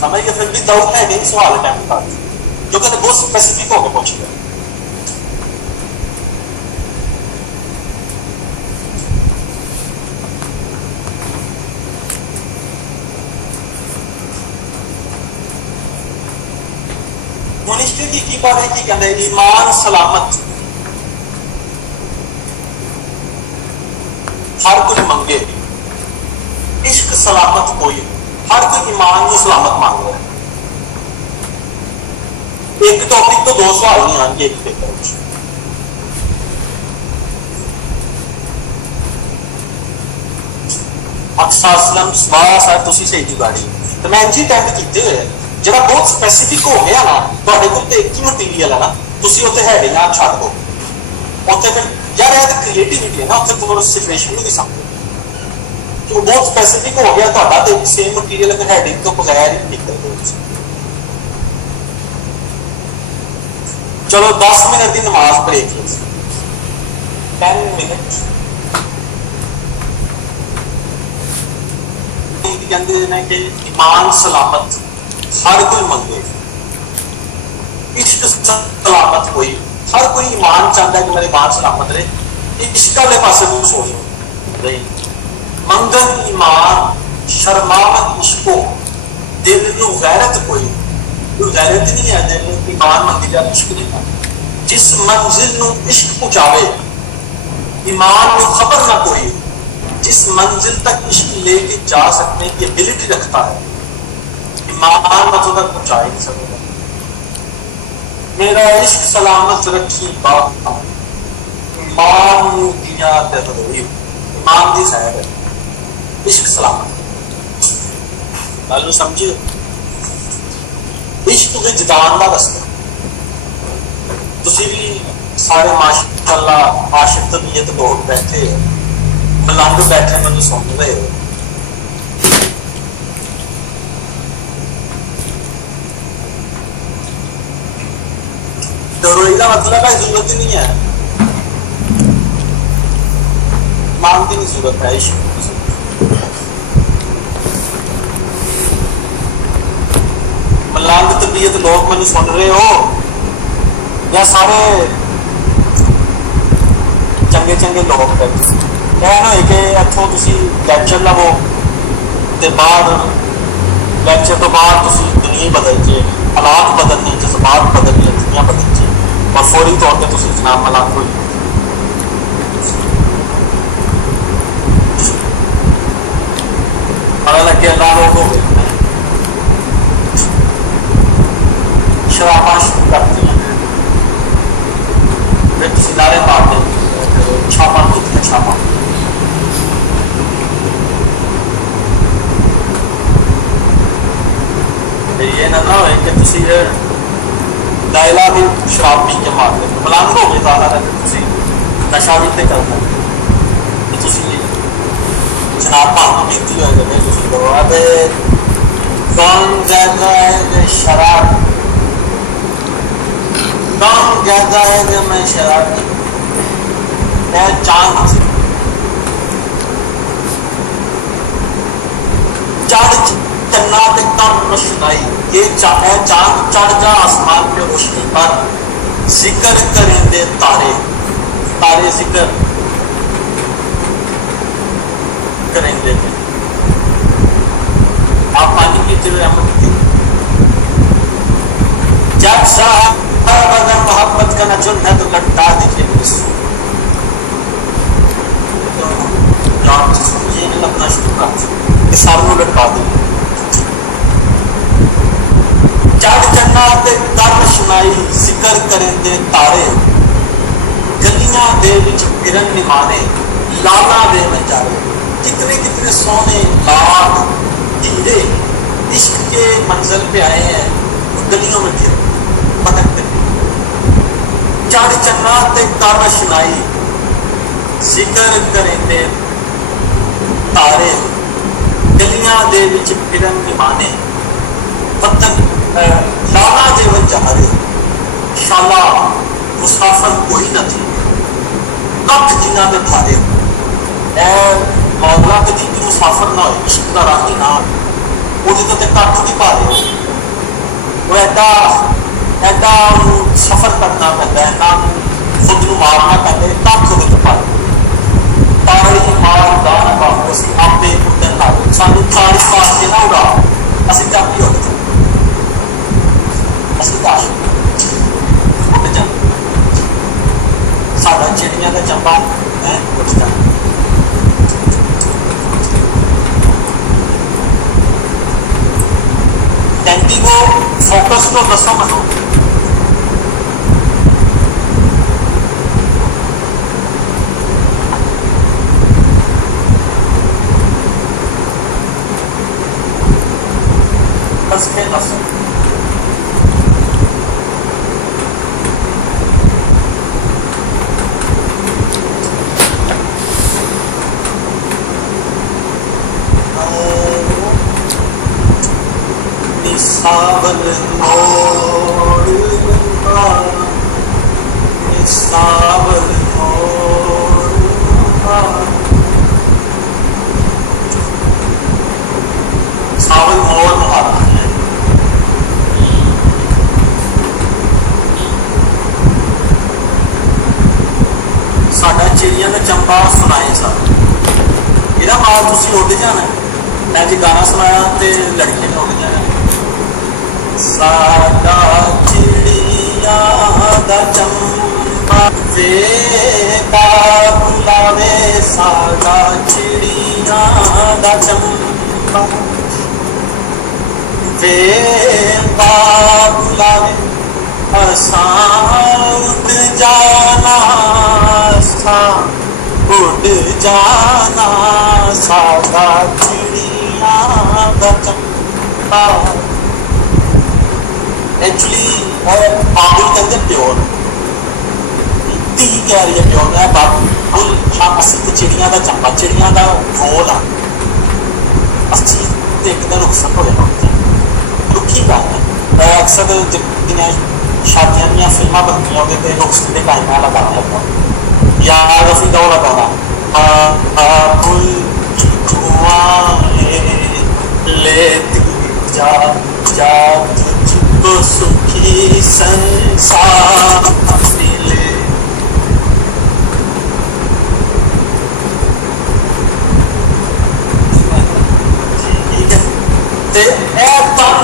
समझ गए। फिर भी डाउट है नहीं सवाल अटेम्प्ट कर क्योंकि बहुत स्पेसिफिक होकर पूछ गया। मोनिस्ट्री की बात है कि कहते हैं ईमान सलामत हर कोई मंगे इश्क सलामत कोई हर कोई ईमान को सलामत मान रहा है। एक टॉपिक तो 2 सवाल नहीं आएंगे एक पेपर में। अक्सर सवाल सर तुसी सही जुगाड़ी तो मैं इंजी अटेम्प्ट किए हुए जो बहुत स्पेसिफिक हो गया ना तो एक ही मटीरियल है ना तुसी उत्ते हैडिंग आप छड़ दो उत्ते फिर यार यह क्रिएटिविटी है ना उत्ते तुम सिचुएशन भी समझो तो बहुत स्पेसिफिक हो गया तो सेम मटीरियल अगर हेडिंग तो बगैर ही निकल गए। चलो 10 मिनट की नमाज ब्रेक 10 मिनट कहते हैं कि ईमान सलामत हर कोई मंगे इश्क सलामत कोई हर कोई ईमान चाहता है कि मेरे ईमान सलामत रहे। इश्क वाले पास सोचो नहीं मंगन ईमान शर्मावत इश्को दिल नू गैरत कोई कोई गैरत नहीं है जिन्हें ईमान मंगी जाए इश्क नहीं है। जिस मंजिल नूं इश्क पहुंचावे ईमान में खबर ना कोई, जिस मंजिल तक इश्क लेके जा सकने की एबिलिटी रखता है ईमान मतलब तक पहुंचा ही नहीं सकता। मेरा इश्क सलामत रखी बात ईमान दिया तहरीर ईमान दी सैर है इश्क सलामत गल समझिए। इश्क विजदान का रस्ता तुसी भी सारे माशाअल्लाह आशिक तबीयत लोग बैठे हो मलंग बैठे मैं सुन रहे हो। डरोई का मतलब है जरूरत ही नहीं है, मान की नहीं जरूरत है इश्क की। मलंग तबीयत लोग मैं सुन रहे हो या सारे चंगे चंगे लोग बैठे यह ना कि इतों लैक्चर लवो तो बाहर लैक्चर तो बाद दुनिया बदल जाए, हालात बदलने, जज्बात बदलने, दुनिया बदल जाए और फौरी तौर पर जनाब मलंग हो पता लगे अल्लाह लोग हो गए शराबा शुरू करती हैं फिर नारे मारते छापा होती है छापा। ये ना हो कि लाइला भी शराब पी के मारते मलंग हो गए ज्यादा नशा भी तो करना जनाब भांग पीती हो कौन ज्यादा है शराब कौन कहता है कि मैं शराबी मैं चांद चढ़ चन्ना पे कम रोशनाई ये चांद चढ़ जा आसमान पे रोशनी पर जिक्र करेंगे तारे तारे जिक्र करेंगे। आप पानी की रहमत की जब साहब अगर मोहब्बत का नचुन है तो लटका दीजिए समझिए अपना शुरू कर सामने लटका दीजिए। चढ़ चन्ना कर सुनाई जिक्र करेंगे तारे गलियां दे विच फिरन निमाने लाला दे बंजारे कितने कितने सोने लाल हीरे इश्क के मंजिल पे आए हैं गलियों में फिर भटकते चढ़ चन्ना कर सुनाई जिक्र करेंगे तारे गलियां दे विच फिरन निमाने वतन लाला दे बंजारे शाला मुसाफर कोई न थी कख जिन्ना दे भारे मौला कदी भी मुसाफर ना हो इश्क का राही ना वो कख भी भारे वो एडा एडा सफर करना पैदा है ना खुद को मारना पैदा है कख भी भारे तारी मार दा ना बाबू असी आपे उड़न लग सानू तारी मार के ना उड़ा असी काफी हो गए असी काश उड़ जा साडा चिड़िया का चंबा है उड़ता टेंटिगो फोकस को दसो मनो बस के दसो सावन मोड़ सावन सावन मोड़ मुहारा है साडा चिड़िया का चंबा सुनाए सा ਇਹਦਾ ਮਾਲ ਤੁਸੀਂ ਉੱਡ ਜਾਣਾ मैं जी गाना सुनाया तो लड़के ने उड़ जाना सादा चिड़िया दा चंबा वेदा बुलावे सादा चिड़िया दा चंबा वेदा बुलावे असां उड़ जाना सा उड़ जाना सादा चिड़िया दा चंबा एक्चुअली बाबुल कहते प्योर धी कह रही है प्योर है बाबुल हाँ असी तो चिड़िया का चंबा चिड़िया का रोल आ असी तो एक दिन रुखसत हो रुखी गल है अक्सर जिन्हें शादियां दी फिल्मां बनदियां ओहदे ते रुखसत के टाइम लगाना लगता याद असी तो लगाना बाबुल ले जा जा तुझको सुखी संसार मिले ठीक है ते ए तन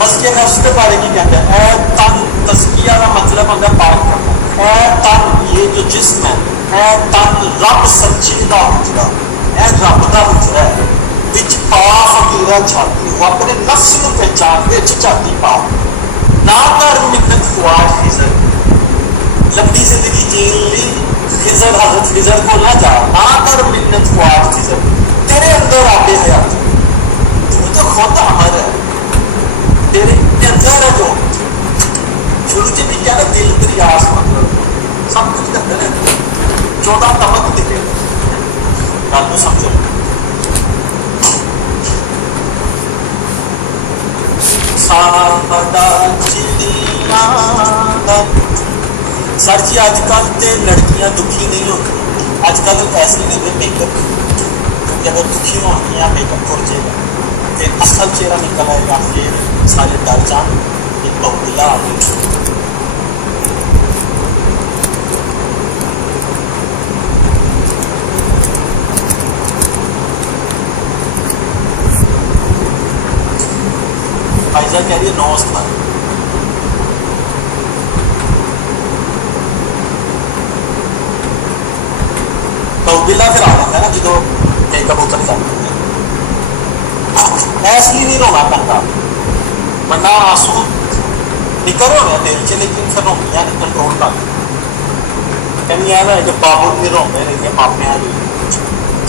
मस्के नफ्स के बारे की कहते हैं ए तन तस्किया का मतलब होता है पाक करना ए तन ये जो जिस्म है ए तन रब सच्ची का हुजरा ए रब का हुजरा है विच पा फकीरा छाती वो अपने नफ्स को पहचानते छाती पा ना कर मिन्नत ख्वाज खिजर लंबी जिंदगी जीन ली खिजर हजरत खिजर को ना जा ना कर मिन्नत ख्वाज खिजर तेरे अंदर आते हयात तू तो खुद अमर है तेरे अंदर है जो शुरू से भी क्या ना दिल तेरी आस मतलब सब कुछ अंदर है 14 तमक दिखे गल को समझो सादा चिड़िया सर जी अजकल तो लड़कियां दुखी नहीं होती अजकल ऐसे नहीं होते मेकअप क्योंकि अगर दुखी होनी है मेकअप हो जाएगा फिर असल चेहरा निकल आएगा फिर सारे डर जान एक बहुला आ गई फाइजा कह रही है 9 स्थान बहुबिला फिर आ जाता है ना जो मेकअप उतर जाते हैं इसलिए नहीं रोना पैंता वरना आंसू निकल हो रहे दिल च लेकिन फिर रोंदियां नहीं कंट्रोल कर कहनी है जो बाबू भी रोंदे ने मापिया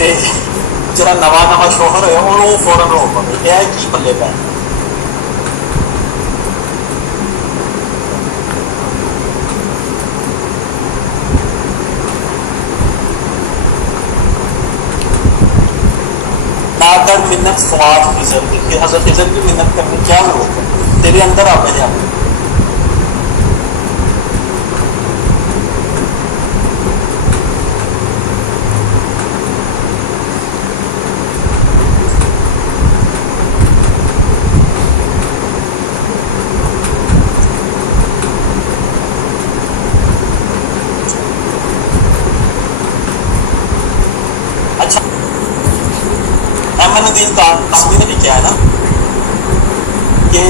ते जरा नवा नवा शोहर होया उन्होंने फौरन रो पवे यह की पल्ले पै नादर मिन्नत ख्वाज खिजर की हजरत खिजर की मिन्नत करने क्या जरूरत है तेरे अंदर आ गया अहमदुद्दीन कासमी ने भी किया है ना कि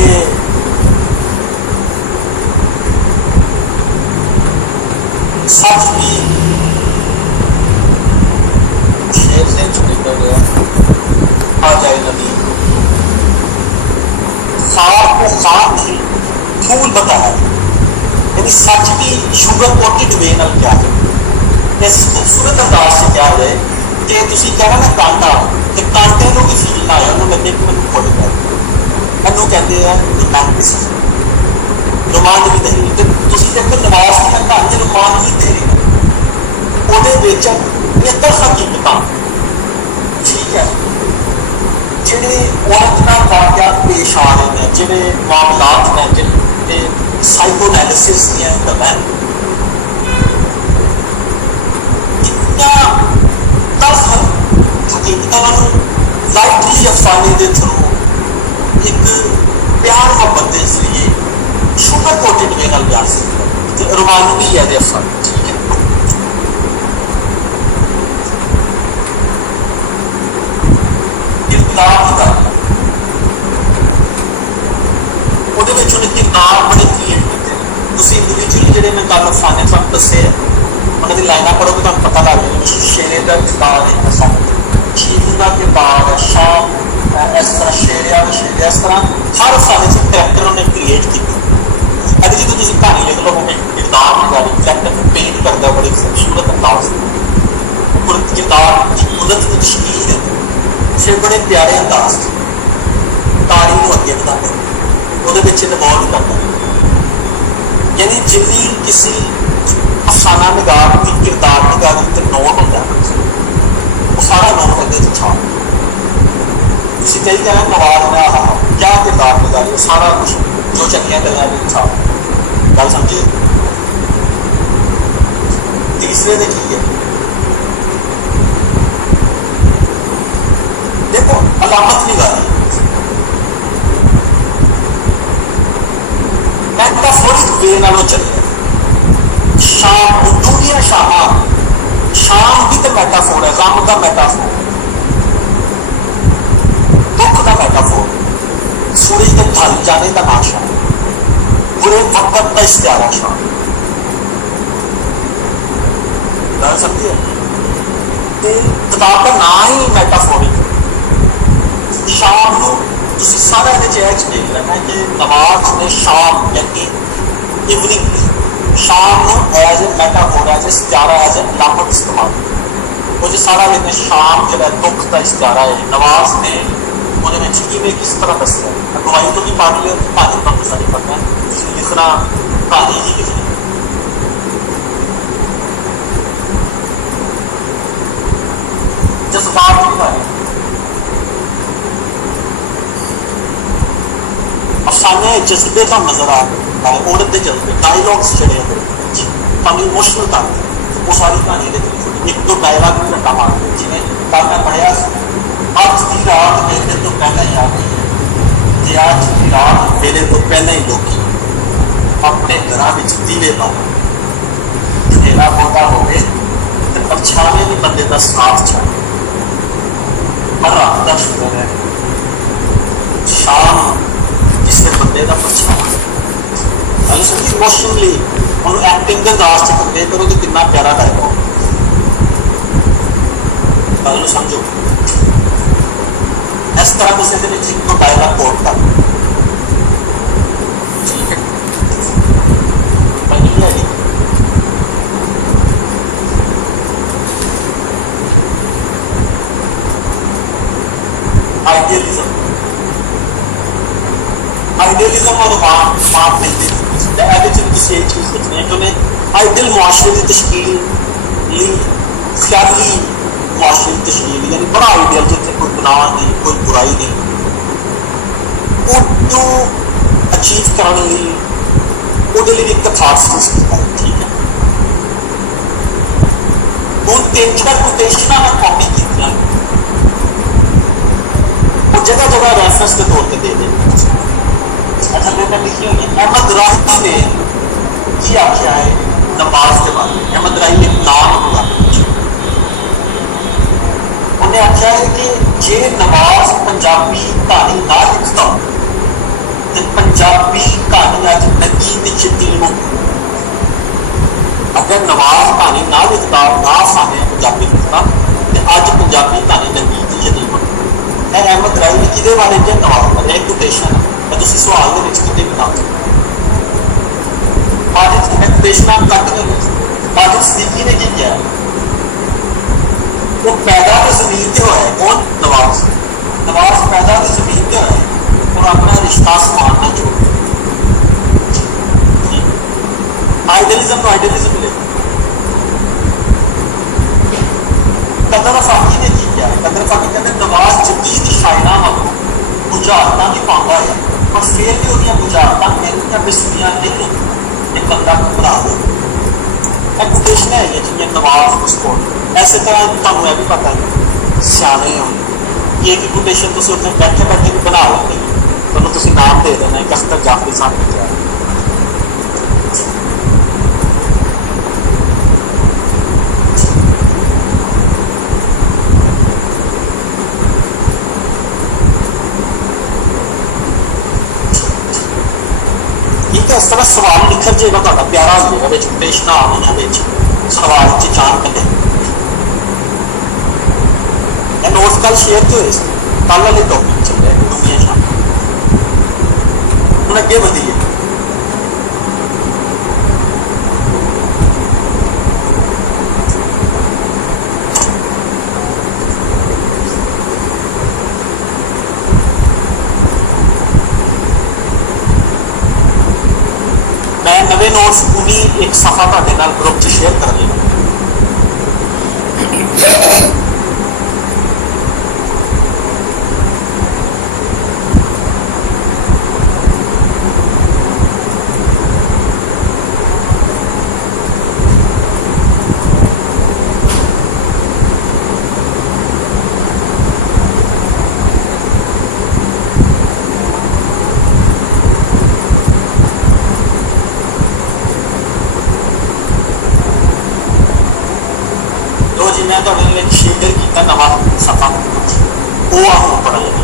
सच की शेर से निकल गया आ जाए नबी खार को खार थी फूल बताया यानी सच की शुगर कोटेड वे नाल क्या है इस खूबसूरत अंदाज से क्या है कि तुसी कहना ना कांटा ते कांटे को भी फील ना आया उन्होंने लगे कि मैं खुद कर मैनू कहते हैं रोमांटिसिज्म रोमांच भी दे रही तुसी देखो नवाज की ढंग च रोमांच भी दे रही ਉਹਦੇ ਵਿੱਚ ਨਿੱਤਰ ਹਕੀਕਤਾਂ ठीक है ਜਿਹੜੇ ਔਰਤ ਨਾਲ ਵਾਕਿਆਤ ਪੇਸ਼ ਆ ਰਹੇ ਨੇ ਜਿਹੜੇ ਮਾਮਲਾਤ ਨੇ ਜਿਹੜੇ ਸਾਈਕੋਐਨਾਲਿਸਿਸ ਦੀਆਂ ਗੱਲਾਂ हकीकत लाइटली अफसाने के थ्रू एक प्यार मोहब्बत के जरिए शुगर कोटेड वे बयान से रोमानवी है अफसाने ठीक है इनकलाब की गल ਉਹਦੇ ਵਿੱਚ ਉਹਨੇ ਕਿਰਦਾਰ ਬੜੇ ਕ੍ਰੀਏਟ ਕੀਤੇ ਨੇ। ਤੁਸੀਂ ਇੰਡੀਵਿਜੂਅਲੀ ਜਿਹੜੇ ਮੈਂ ਕੱਲ੍ਹ ਅਫਸਾਨੇ ਤੁਹਾਨੂੰ ਦੱਸੇ ਆ, ਉਹਨਾਂ ਦੀ ਲਾਈਨਾਂ ਪੜ੍ਹੋਗੇ ਤੁਹਾਨੂੰ ਪਤਾ ਲੱਗ ਜਾਏਗਾ। ਸ਼ੇਰੇ ਦਾ ਕਿਰਦਾਰ ਹੈ, ਸ਼ੀਰੂ ਦਾ ਕਿਰਦਾਰ ਹੈ, ਸ਼ਾਮ ਇਸ ਤਰ੍ਹਾਂ ਸ਼ੇਰਿਆ ਇਸ ਤਰ੍ਹਾਂ ਹਰ ਅਫਸਾਨੇ 'ਚ ਕਰੈਕਟਰ ਉਹਨੇ ਕ੍ਰੀਏਟ ਕੀਤੇ। ਅਤੇ ਜਦੋਂ ਤੁਸੀਂ ਕਹਾਣੀ ਲਿਖ ਲਓ ਕਿਰਦਾਰ ਨਿਗਾਰੀ ਕਰੈਕਟਰ ਨੂੰ ਪੇਂਟ ਕਰਦਾ ਬੜੀ ਖੂਬਸੂਰਤ ਅੰਦਾਜ਼ ਕਿਰਦਾਰ ਦੀ ਕੁਦਰਤ ਦੀ ਤਸ਼ਕੀਲ ਹੈ, ਫਿਰ ਬੜੇ ਪਿਆਰੇ ਅੰਦਾਜ਼ ਕਹਾਣੀ ਨੂੰ ਅੱਗੇ ਵਧਾਉਂਦਾ, ਉਹਦੇ ਵਿੱਚ ਇਨਵੋਲਵ ਕਰਦਾ। ਯਾਨੀ ਜਿੰਨੀ ਕਿਸੇ ਅਫਸਾਨਾ ਨਿਗਾਰ ਦੀ ਕਿਰਦਾਰ ਨਿਗਾਰੀ ਤੇ ਨੋਟ ਹੁੰਦਾ ਉਹ ਸਾਰਾ ਨੋਟ ਉਹਦੇ 'ਚ ਛਾਪ। ਤੁਸੀਂ ਕਈ ਕਹਿਣਾ ਨਵਾਜ਼ ਨੇ ਆਹ ਕਿਆ ਕਿਰਦਾਰ ਨਿਗਾਰੀ, ਉਹ ਸਾਰਾ ਕੁਛ ਜੋ ਚੰਗੀਆਂ ਗੱਲਾਂ ਵਿੱਚ ਛਾਪ। ਗੱਲ ਸਮਝੇ? ਤੀਸਰੇ ਦੇ ਕੀ ਹੈ? ਦੇਖੋ ਅਲਾਮਤ ਨਿਗਾਰੀ ਮੈਟਾਫੋਰਿਕ ਵੇ ਨਾਲੋਂ ਚੱਲਿਆ। ਸ਼ਾਮ ਉਰਦੂ ਦੀਆਂ ਸ਼ਾਮਾਂ, ਸ਼ਾਮ ਵੀ ਤਾਂ ਮੈਟਾਫੋਰ ਹੈ, ਗਮ ਦਾ ਮੈਟਾਫੋਰ, ਦੁੱਖ ਦਾ ਮੈਟਾਫੋਰ, ਸੂਰਜ ਦੇ ਢਲ ਜਾਣੇ ਦਾ ਨਾਂ ਸ਼ਾਮ, ਬੁਰੇ ਵਕਤ ਦਾ ਇਸ਼ਤਿਹਾਰਾ ਸ਼ਾਮ। ਗੱਲ ਸਮਝਿਏ? ਤੇ ਕਿਤਾਬ ਦਾ ਨਾਂ ਹੀ ਮੈਟਾਫੋਰਿਕ। ਸ਼ਾਮ ਨੂੰ ਤੁਸੀਂ ਸਾਰਾ ਇਹਦੇ 'ਚ ਇਹ ਦੇਖ ਲੈਣਾ ਕਿ ਨਵਾਜ਼ ਨੇ ਸ਼ਾਮ ਯਾਨੀ ਇਵਨਿੰਗ, ਸ਼ਾਮ ਨੂੰ as a metaphor, as a ਇਸ਼ਤਿਹਾਰਾ, ਐਜ਼ ਏ ਅਲਾਮਤ ਇਸਤੇਮਾਲ। ਉਹ 'ਚ ਸਾਰਾ ਲਿਖਣਾ ਸ਼ਾਮ ਜਿਹੜਾ ਦੁੱਖ ਦਾ ਇਸ਼ਤਿਹਾਰਾ ਹੈ। ਨਵਾਜ਼ ਨੇ ਉਹਦੇ ਵਿੱਚ ਕਿਵੇਂ ਕਿਸ ਤਰ੍ਹਾਂ ਦੱਸਿਆ, ਅਗਵਾਈ ਤੋਂ ਵੀ ਪੜ੍ਹ ਲਿਓ, ਕਹਾਣੀ ਤੁਹਾਨੂੰ ਸਾਰੀ ਪਤਾ, ਤੁਸੀਂ ਲਿਖਣਾ ਕਹਾਣੀ ਹੀ ਲਿਖਣੀ। ਜਜ਼ਬਾਤ ਦੀ ਬਾਰੇ ਅਫਸਾਨੇ ਜਜ਼ਬੇ ਤਾਂ ਨਜ਼ਰ ਆ ਗਏ, ਔਰਤ ਦੇ ਜਜ਼ਬੇ, ਡਾਇਲੌਗਸ ਜਿਹੜੇ ਉਹਦੇ ਵਿੱਚ ਤੁਹਾਨੂੰ ਇਮੋਸ਼ਨਲ ਕਰਦੇ, ਉਹ ਸਾਰੀ ਕਹਾਣੀ ਦੇ ਵਿੱਚ ਇੱਕ ਦੋ ਡਾਇਲਾਗ ਵੀ ਘੱਟਾ ਮਾਰਦੇ। ਜਿਵੇਂ ਕੱਲ੍ਹ ਮੈਂ ਪੜ੍ਹਿਆ ਸੀ, ਅੱਜ ਦੀ ਰਾਤ ਮੇਰੇ ਤੋਂ ਪਹਿਲਾਂ ਹੀ ਆ ਗਈ ਹੈ, ਤੇ ਅੱਜ ਦੀ ਰਾਤ ਮੇਰੇ ਤੋਂ ਪਹਿਲਾਂ ਹੀ ਲੋਕੀ ਆਪਣੇ ਘਰਾਂ ਵਿੱਚ ਦੀਵੇ ਬਾਲਣ, ਹਨੇਰਾ ਬਹੁਤਾ ਹੋਵੇ ਤੇ ਪਰਛਾਵੇਂ ਵੀ ਬੰਦੇ ਦਾ ਸਾਥ ਛੱਡੇ, ਪਰ ਰਾਤ ਦਾ ਸ਼ੁਕਰ ਹੈ ਸ਼ਾਮ ਕਿਸੇ ਬੰਦੇ ਦਾ ਪਰਛਾਵਾਂ। ਅਗਰ ਸਮਝੀ ਇਮੋਸ਼ਨਲੀ ਉਹਨੂੰ ਐਕਟਿੰਗ ਦੇ ਅੰਦਾਜ਼ 'ਚ ਕਨਵੇ ਕਰੋ ਕਿ ਕਿੰਨਾ ਪਿਆਰਾ ਡਾਇਲੌਗ। ਗੱਲ ਨੂੰ ਸਮਝੋ। ਇਸ ਤਰ੍ਹਾਂ ਕਿਸੇ ਦੇ ਵਿੱਚ ਇੱਕ ਡਾਇਲੌਗ ਕੋਟ ਕਰ ਠੀਕ ਹੈ, ਬਣੀ ਹੈ ਜੀ। ਆਈਡੀਅਲਿਜ਼ਮ, ਆਈਡੀਅਲਿਜ਼ਮ ਔਰ ਮਾਪ ਨਹੀਂ ਦੇ ਇਹਦੇ 'ਚ ਤੁਸੀਂ ਇਹ ਚੀਜ਼ ਦੇਖਣੀ ਹੈ ਕਿ ਉਹਨੇ ਆਈਡੀਅਲ ਮੁਆਸ਼ਰੇ ਦੀ ਤਸ਼ਕੀਲ ਲਈ ਖਿਆਲੀ ਮੁਆਸ਼ਰੇ ਦੀ ਤਸ਼ਕੀਲ ਯਾਨੀ ਬੜਾ ਆਈਡੀਅਲ, ਜਿੱਥੇ ਕੋਈ ਗੁਨਾਹ ਨਹੀਂ, ਕੋਈ ਬੁਰਾਈ ਨਹੀਂ, ਉਹਨੂੰ ਅਚੀਵ ਕਰਨ ਲਈ ਉਹਦੇ ਲਈ ਇੱਕ ਖਾਸ ਚੀਜ਼ ਕੀਤਾ। ਠੀਕ ਹੈ, ਉਹ 3-4 ਕੋਟੇਸ਼ਨਾਂ ਮੈਂ ਕਾਪੀ ਕੀਤੀਆਂ, ਉਹ ਜਗ੍ਹਾ ਜਗ੍ਹਾ ਰੈਫਰੈਂਸ ਦੇ ਤੌਰ ਤੇ ਦੇ ਦੇ। अच्छा बेटा लिखी होगी अहमद राही ने की आख्या है नमाज के बारे में। अहमद राही ने नाम हुआ, उन्हें आख्या है कि जे नमाज पंजाबी कहानी ना लिखता तो पंजाबी कहानी अज नंगी ते यतीम होती। अगर नमाज कहानी ना लिखता, ना सामने पंजाबी लिखता तो अज पंजाबी कहानी नंगी ते यतीम होती। अहमद राही ने किहदे बारे में नमाज बारे एक कोटेशन है, तुम सवाल के कितने बता कोटेशना कट माजिद सदीकी ने की किया, वो पैदा तो जमीन से होया है। कौन? नवाज। नवाज पैदा तो जमीन से होया है और अपना रिश्ता संभालना छोड़। आइडियलिज्म तो आइडियलिज्म मिले। कदर फाकी ने की किया है, कदर फाकी कहते नवाज जदीद शायरा वालों बुझारतां भी पाता है पर फिर भी उन्हें बुझारतां इन्नियां बिस्तरियां नहीं होंदियां, एक बंदा घबरा दे। कोटेशन है जिन्हें नवाज उसको ऐसे तरह तुहानूं यह भी पता है सियाने हो कि एक कोटेशन तुसीं उत्थे बैठे बैठे भी बना लेंगे, तुहानूं तुसीं नाम दे देना है अख्तर जाफरी साहब लिखिआ। इस तरह सवाल निखर जाएगा, ਤੁਹਾਡਾ ਪਿਆਰਾ ਹੋ ਜਾਏਗਾ, ਵਿੱਚ ਪ੍ਰਸ਼ਨ ਆਉਣੀਆਂ, ਵਿੱਚ ਸਵਾਲ 'ਚ ਜਾਣ ਕੱਢੇ। ਇਹ ਨੋਟਸ ਕੱਲ ਸ਼ੇਅਰ ਤੇ ਹੋਏ ਸੀ, ਕੱਲ ਵਾਲੇ ਟੌਪਿਕ ਚੱਲ ਰਿਹਾ ਦੁਨੀਆ ਸ਼ਾਮ। ਹੁਣ ਅੱਗੇ ਵਧੀਏ। मैं नवे नोट्स पूरी एक सफा ਤੁਹਾਡੇ ਨਾਲ ग्रुप 'ਚ शेयर कर लेना। मैं तो शेयर किया नवा सफा वो हम ऊपर लेना।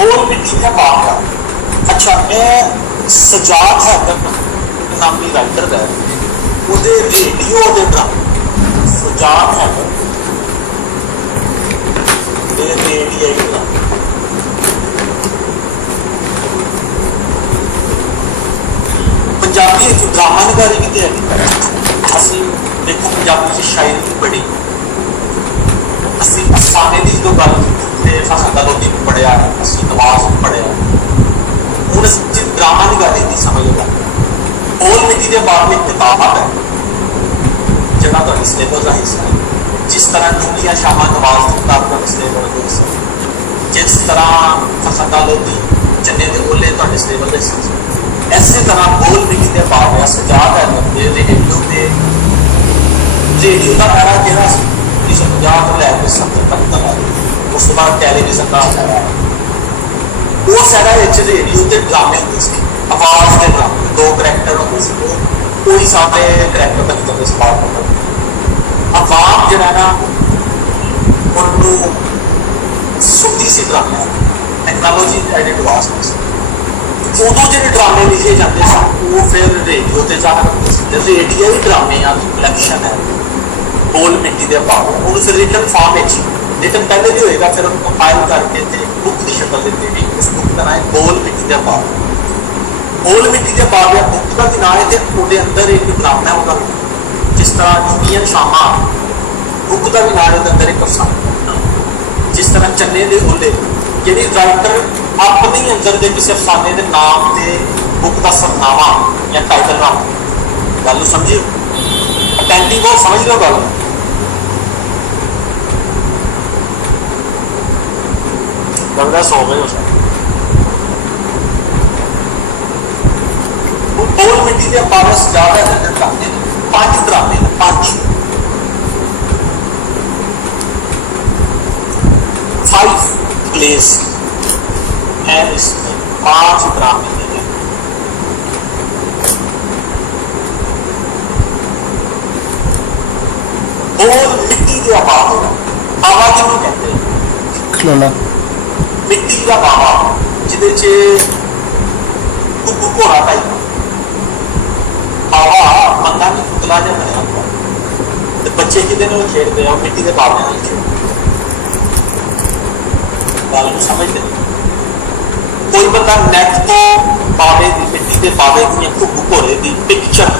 और मिट्टी का बाग। अच्छा, मैं सजाद हैदर नामी राइटर है, ਉਹਦੇ ਰੇਡੀਓ ਦੇ ਡਰਾਮੇ ਸਜਾਦ ਹੈਦਰ ਦੇ ਰੇਡੀਓ ਡਰਾਮੇ ਪੰਜਾਬੀ ਵਿੱਚ ਡਰਾਮਾ ਨਗਾਰੀ ਵੀ ਤੇ ਅਸੀਂ ਦੇਖੋ ਪੰਜਾਬੀ 'ਚ ਸ਼ਾਇਰੀ ਵੀ ਬੜੀ, ਅਸੀਂ ਅਫਸਾਨੇ ਦੀ ਜਦੋਂ ਗੱਲ ਕੀਤੀ ਤੇ ਫਸਦਾ ਲੋਧੀ ਵੀ ਪੜ੍ਹਿਆ, ਅਸੀਂ ਨਵਾਜ਼ ਵੀ ਪੜ੍ਹਿਆ, ਹੁਣ ਅਸੀਂ ਡਰਾਮਾ ਨਗਾਰੀ ਦੀ ਸਮਝ ਲਗਾ। ओल मिट्टी के बाद में किताब है जरा तो सिलेबस का हिस्सा है, जिस तरह डूंगियां शामा नवाज की किताब का सिलेबस का हिस्सा है, जिस तरह फसंदा लोधी चन्ने के ओले तो सिलेबस का हिस्सा है, इसी तरह ओल मिट्टी के बाद में सजाद है रेडियो का एरा केड़ा इस 50 तो लैके 70 तक का है, उस बाद टेलीविजन का एरा वो सारा रेडियो के ड्रामे होते थे, आवाज के ड्रामे, दो करैक्टर होते थे, कोई सारे करैक्टर का जितना इस्तेमाल करता आवाम जो है ना उन्होंने सुनती सी ड्रामे टैक्नोलॉजी एडवांस उदों जो ड्रामे लिखे जाते सन वो फिर रेडियो से जाना करते थे। रेडियो ही ड्रामे कलैक्शन है बोल मिट्टी के बाद उन्होंने फिर रिटन फॉर्म रिटन पहले भी होएगा, फिर उनको कंपाइल करके बुक की शक्ल देते हैं, उस बुक का नाम है बोल मिट्टी के बाद। बोल मिट्टी के बाद या बुक का भी नाम है, तो अंदर एक ड्रामा है होगा, जिस तरह डूंगियां शामा बुक का भी नाम है, अंदर एक अफसाना, जिस तरह चन्ने के ओले जी राइटर अपने अंदर के किसी अफसाने के नाम से बुक का सरनामा या टाइटल नाम गल समझिए, अटेंटिव हो, समझ लो गल। लगता सो गए उसे बोल मिट्टी के पारस ज्यादा ड्रामे 5 ड्रामे 5 प्लेस है, इसमें 5 ड्रामे हैं। बोल मिट्टी के बाबा बाबा क्यों कहते हैं खिलौना मिट्टी का बाबा जिदे घोड़ा टाइप बाबा बंदा भी पुतला जहा बनया हुआ, बच्चे कि खेलते हैं मिट्टी के बाबे खेलते गल समझते। कोई बंदा नैट तो बाबे की मिट्टी के बाबे की घुग्गू घोड़े की पिक्चर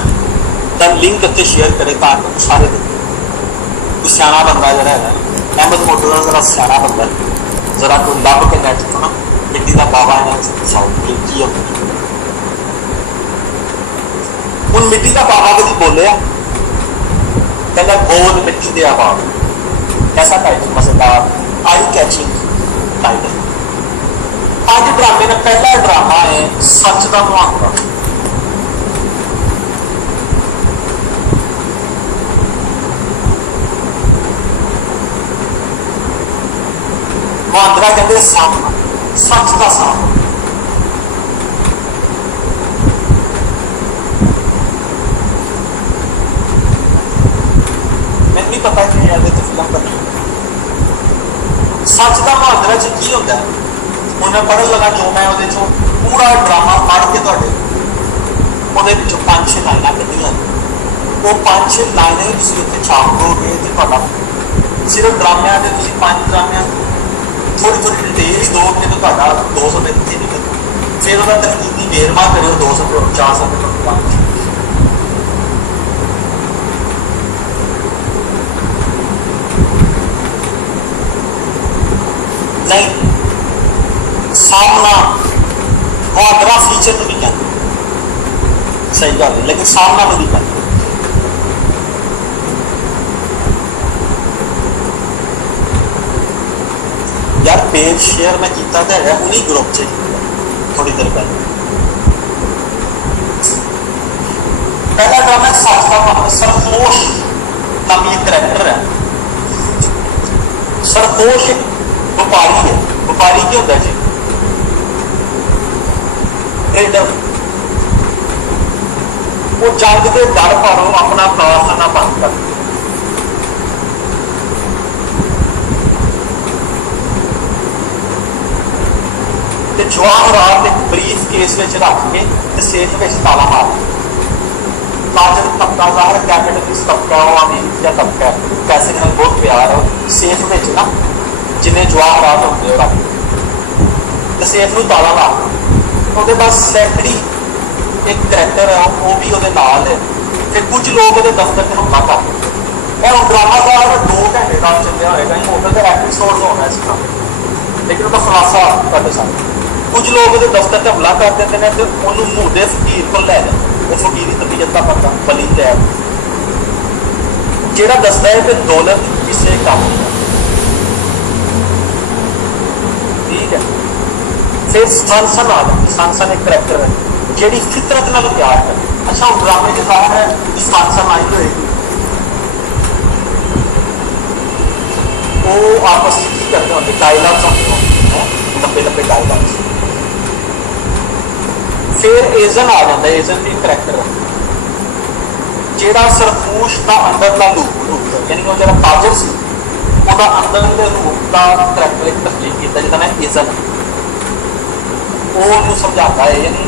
का लिंक इतने शेयर करे ताकि सारे देखें। कोई सियाना बंदा जरा है अहमद मोटो का जरा सियाना बंदा जरा कोई लभ के नैट तो ना मिट्टी का बाबा की हूँ मिट्टी का बाबा कभी बोलिया कहना बोल मिट्टी के बाबा, ऐसा टाइटल मजेदार आई कैचिंग टाइटल। आज ड्रामे का पहला ड्रामा है सच का मुहावरा। ਮੁਹਾਂਦਰਾ ਕਹਿੰਦੇ ਸਾਹਮਣਾ, ਸੱਚ ਦਾ ਸਾਹਮਣਾ। ਮੈਨੂੰ ਨਹੀਂ ਪਤਾ ਕਿ ਇਹਦੇ ਤੇ ਫਿਲਮ ਬਣੀ। ਸੱਚ ਦਾ ਮੁਹਾਂਦਰਾ ਚ ਕੀ ਹੁੰਦਾ ਹੈ? ਹੁਣ ਮੈਂ ਪੜ੍ਹਨ ਲੱਗਾ ਜੋ ਮੈਂ ਉਹਦੇ ਚੋਂ ਪੂਰਾ ਡਰਾਮਾ ਪੜ੍ਹ ਕੇ ਤੁਹਾਡੇ ਉਹਦੇ ਵਿੱਚੋਂ 5-6 ਲਾਈਨਾਂ ਕੱਢੀਆਂ। ਉਹ 5-6 ਲਾਈਨਾਂ ਹੀ ਤੁਸੀਂ ਉੱਥੇ ਛਾਪ ਦੋਗੇ ਤੇ ਤੁਹਾਡਾ ਸਿਰਫ ਡਰਾਮਿਆਂ ਦੇ ਤੁਸੀਂ 5 ਡਰਾਮਿਆਂ ਥੋੜੀ ਥੋੜੀ ਡਿਟੇਲ ਹੀ ਦੋ ਕਿ ਤੁਹਾਡਾ 200 ਰੁਪਏ ਕਿੱਥੇ ਨਹੀਂ ਕਰਦਾ। ਫਿਰ ਉਹਦਾ ਤਕਨੀਕੀ ਵੇਰਵਾ ਕਰਿਓ 200 ਰੁਪਏ 400 ਰੁਪਏ नहीं। सामना मुहांदरा फीचर नहीं कहते, सही गल है, लेकिन सामना नहीं कहते। यार पेज शेयर मैं किया तो है उन्हीं ग्रुप से थोड़ी देर पहले। पहला ड्रामा सच का सरपोश नामी एक करैक्टर है। सरपोश व्यापारी है। व्यापारी क्या होता है जी? ट्रेडर। वो जंग के डर भारों अपना कारखाना बंद कर जवाहरात एक ब्रीफ केस में रख के सेफ में ताला मार ताजर तबका ज़ाहिर कैपिटलिस्ट तबका अमीर या तबका पैसे के बहुत प्यार है सेफ में ना जिन्हें जवाहरात होंगे रख के सेफ में ताला मार ਉਹਦੇ बाद सैकड़ी एक करैक्टर है वो भी ਉਹਦੇ ਨਾਲ है ਤੇ कुछ लोग ਉਹਦੇ दफ्तर ਤੇ ਹਮਲਾ ਕਰ ਇਹ ਹੁਣ ਡਰਾਮਾ ਦਾ 2 ਘੰਟੇ ਦਾ ਚੱਲਿਆ ਹੋਏਗਾ ਇਹ ਹੋਟਲ ਦਾ ਐਪੀਸੋਡ ਹੋਣਾ ਇਸ ਦਾ लेकिन ਉਹਦਾ ਖੁਲਾਸਾ ਕਰ ਸਕਦੇ। कुछ लोग ਉਹਦੇ ਦਫ਼ਤਰ ਤੇ ਹਮਲਾ ਕਰ ਦਿੰਦੇ ਨੇ ਤੇ ਉਹਨੂੰ ਮੂਹਦੇ ਫਕੀਰ ਕੋਲ ਲੈ ਜਾਂਦੇ। ਉਹ ਫਕੀਰ ਦੀ ਤਬੀਅਤ ਦਾ ਪਤਾ ਬਲੀ ਹੈ ਜਿਹੜਾ ਦੱਸਦਾ ਹੈ ਕਿ ਦੌਲਤ ਕਿਸੇ ਕੰਮ ਦੀ ਹੈ। ठीक है। फिर संसन आ जाती। संसन एक करैक्टर है ਜਿਹੜੀ ਫਿਤਰਤ ਨਾਲ ਪਿਆਰ ਹੈ। अच्छा वो ड्रामे के साथ है संसन आई होएगी वो आपस में की करते होंगे डायलॉग लंबे डायलॉग। फिर एजन आ जाता है। एजन भी करैक्टर है ਜਿਹੜਾ ਸਰਪੂਸ਼ ਦਾ ਅੰਦਰਲਾ ਰੂਪ ਯਾਨੀ ਉਹ ਜਿਹੜਾ ਤਾਜਰ ਸੀ ਉਹਦਾ ਅੰਦਰਲੇ ਰੂਪ ਦਾ ਕਰੈਕਟਰ ਇੱਕ ਤਸਲੀਮ ਕੀਤਾ ਜਿਹਦਾ ਨਾਮ ਏਜ਼ਨ। ਉਹ ਉਹਨੂੰ ਸਮਝਾਉਂਦਾ ਹੈ ਯਾਨੀ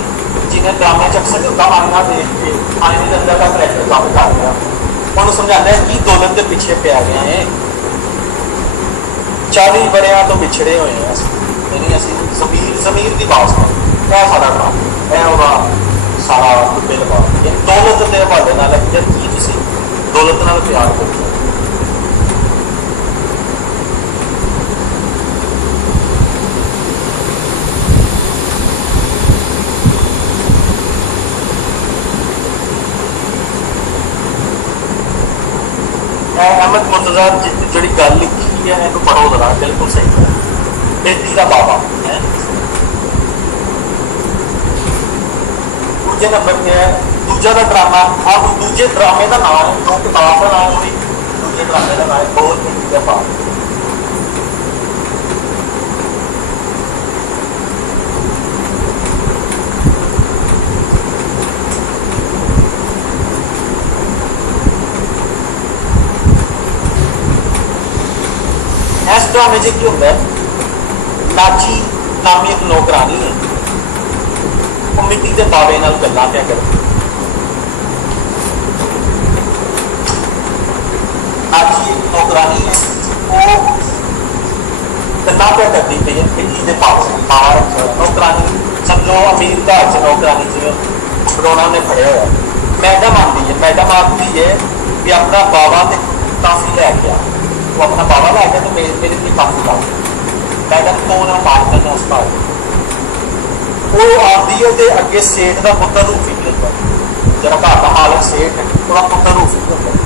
ਜਿਵੇਂ ਡਰਾਮੇ ਚ ਅਕਸਰ ਹੁੰਦਾ ਆਇਨਾ ਦੇਖ ਕੇ ਆਇਨੇ ਦੇ ਅੰਦਰ ਦਾ ਕਰੈਕਟਰ ਕੰਮ ਕਰ ਰਿਹਾ ਉਹਨੂੰ ਸਮਝਾਉਂਦਾ ਹੈ ਕਿ ਦੌਲਤ ਦੇ ਪਿੱਛੇ ਪਿਆ ਗਿਆ ਹੈ 40 ਵਰਿਆਂ ਤੋਂ ਵਿਛੜੇ ਹੋਏ ਹਾਂ ਅਸੀਂ ਯਾਨੀ ਅਸੀਂ ਜ਼ਮੀਰ ਦੀ ਬਾਤ ਕਰ ਇਹ ਸਾਡਾ ਕੰਮ ਇਹ ਉਹਦਾ ਸਾਰਾ ਕੁੱਤੇ ਲਗਾ ਯਾਨੀ ਦੌਲਤ ਦੇ ਹਵਾਲੇ ਨਾਲ ਹੈ ਕਿ ਕੀ ਤੁਸੀਂ ਦੌਲਤ ਨਾਲ ਪਿਆਰ ਕਰਦੇ ਹੋ। अहमद मुर्तजा जी गल लिखी है इन्हू पढ़ो जरा बिल्कुल सही है। बेटी का बाबा है। दूजे नंबर पे है दूजा का ड्रामा। आप दूजे ड्रामे का नाम है वो किताब का नाम है दूजे ड्रामे का नाम है बहुत बेटी का बाप। इस ड्रामे च की होंगे नाची नामी एक नौकरानी है वो मिट्टी के बाबे नाल गल्लां पिया करदी। नाची एक नौकरानी है वो गल्लां पिया करदी पई है मिट्टी के बाबे नौकरानी समझो अमीर घर च नौकरानी च बड़ौना ने फड़िया होया। मैडम आती है। मैडम आती है कि अपना बाबा ते काफी लैके आ वो अपना बाबा लैके तो मेरे लिए काफी ला मैडम कौन है बात करना उस बात वो आती है तो अगे सेठ का पुत्र रूफी भी होता है जरा घर का हालत सेठ है थोड़ा पुत्र रूफी भी होता है।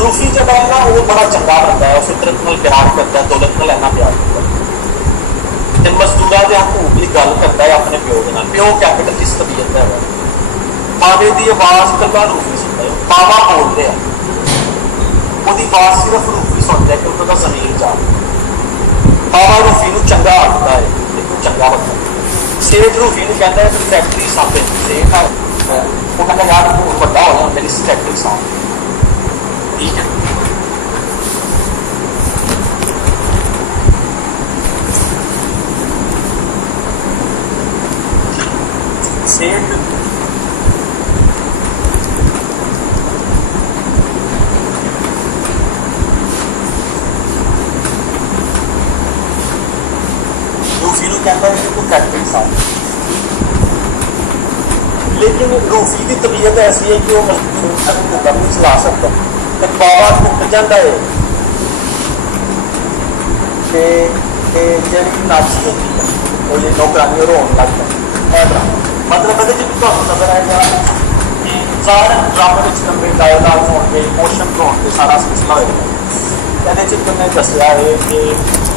रूफी जब है ना वो बड़ा चंगा बनता है फितरत में प्यार करता है दौलत में लेना प्यार करता है मजदूरा के हकूक की गल करता है अपने प्यो के नाल। प्यो कैपिटलिस्ट तबीयत है बाबे की आवाज़ कला रूफी सुनता है बाबा बोलते हैं वो बात सिर्फ रूफी सुनता है क्योंकि जमीन जा ਬਾਬਾ ਰੂਫੀ ਨੂੰ ਚੰਗਾ ਆਖਦਾ ਹੈ, ਇਹਨੂੰ ਚੰਗਾ ਬੰਦਾ। ਸੇਠ ਰੂਫੀ ਨੂੰ ਕਹਿੰਦਾ ਹੈ ਕਿ ਫੈਕਟਰੀ ਸਾਂਭੇ। ਸੇਠ ਆ ਉਹ ਕਹਿੰਦਾ ਯਾਰ ਤੂੰ ਵੱਡਾ ਹੋ ਜਾ, ਮੇਰੀ ਫੈਕਟਰੀ ਸਾਂਭ। ਠੀਕ ਹੈ। ਸੇਠ रूफी ਨੂੰ ਕਹਿੰਦਾ ਹੈ ਕਿ ਤੂੰ ਫੈਕਟਰੀ ਸਾਂਭ। लेकिन रूफी की तबीयत ऐसी है कि वो मजबूर नहीं चला सकता। तो बाबा टुट जाता है कि जी नाची होती है वो ये नौकरानी रोन लगता है। मतलब ये नजर आएगा कि सारे ड्रामे में लंबे डायलॉग होंगे, इमोशन होंगे, सारा सिलसिला होगा। ये उन्हें दसिया है कि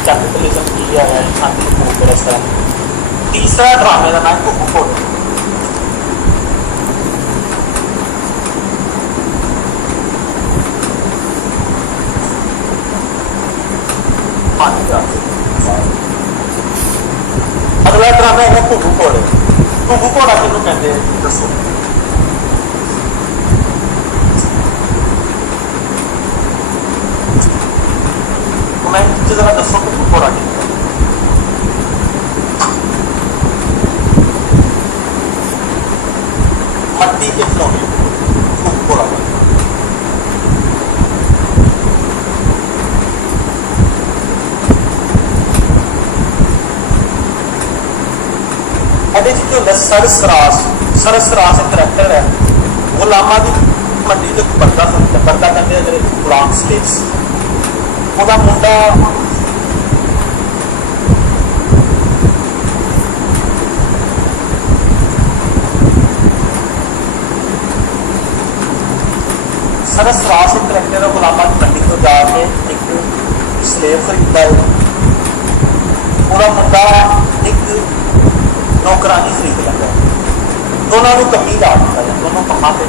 कैपिटलिज्म की है, शांति भूख इस तरह। तीसरा ड्रामे का नाम भूख होता है। अगला ड्रामा है घुगू घोड़े। घुगू घोड़ा किनू कहते हैं दसो? कमेंट जरा दसो घुगू घोड़ा किनू? मट्टी के खिलौने घुगू घोड़ा। सरसरास एक करैक्टर है, गुलामा की मंडी तो पर्दा पर्दा करते हैं गुलाम स्लेव्स। ਉਹਦਾ ਮੁੰਡਾ सरसरास एक करैक्टर है, गुलामा की मंडी तो जाके एक स्लेव खरीदता है। ਉਹਦਾ ਮੁੰਡਾ एक नौकरानी खरीद लेंगे। दोनों को कमी ला दिता है, दोनों कमा पे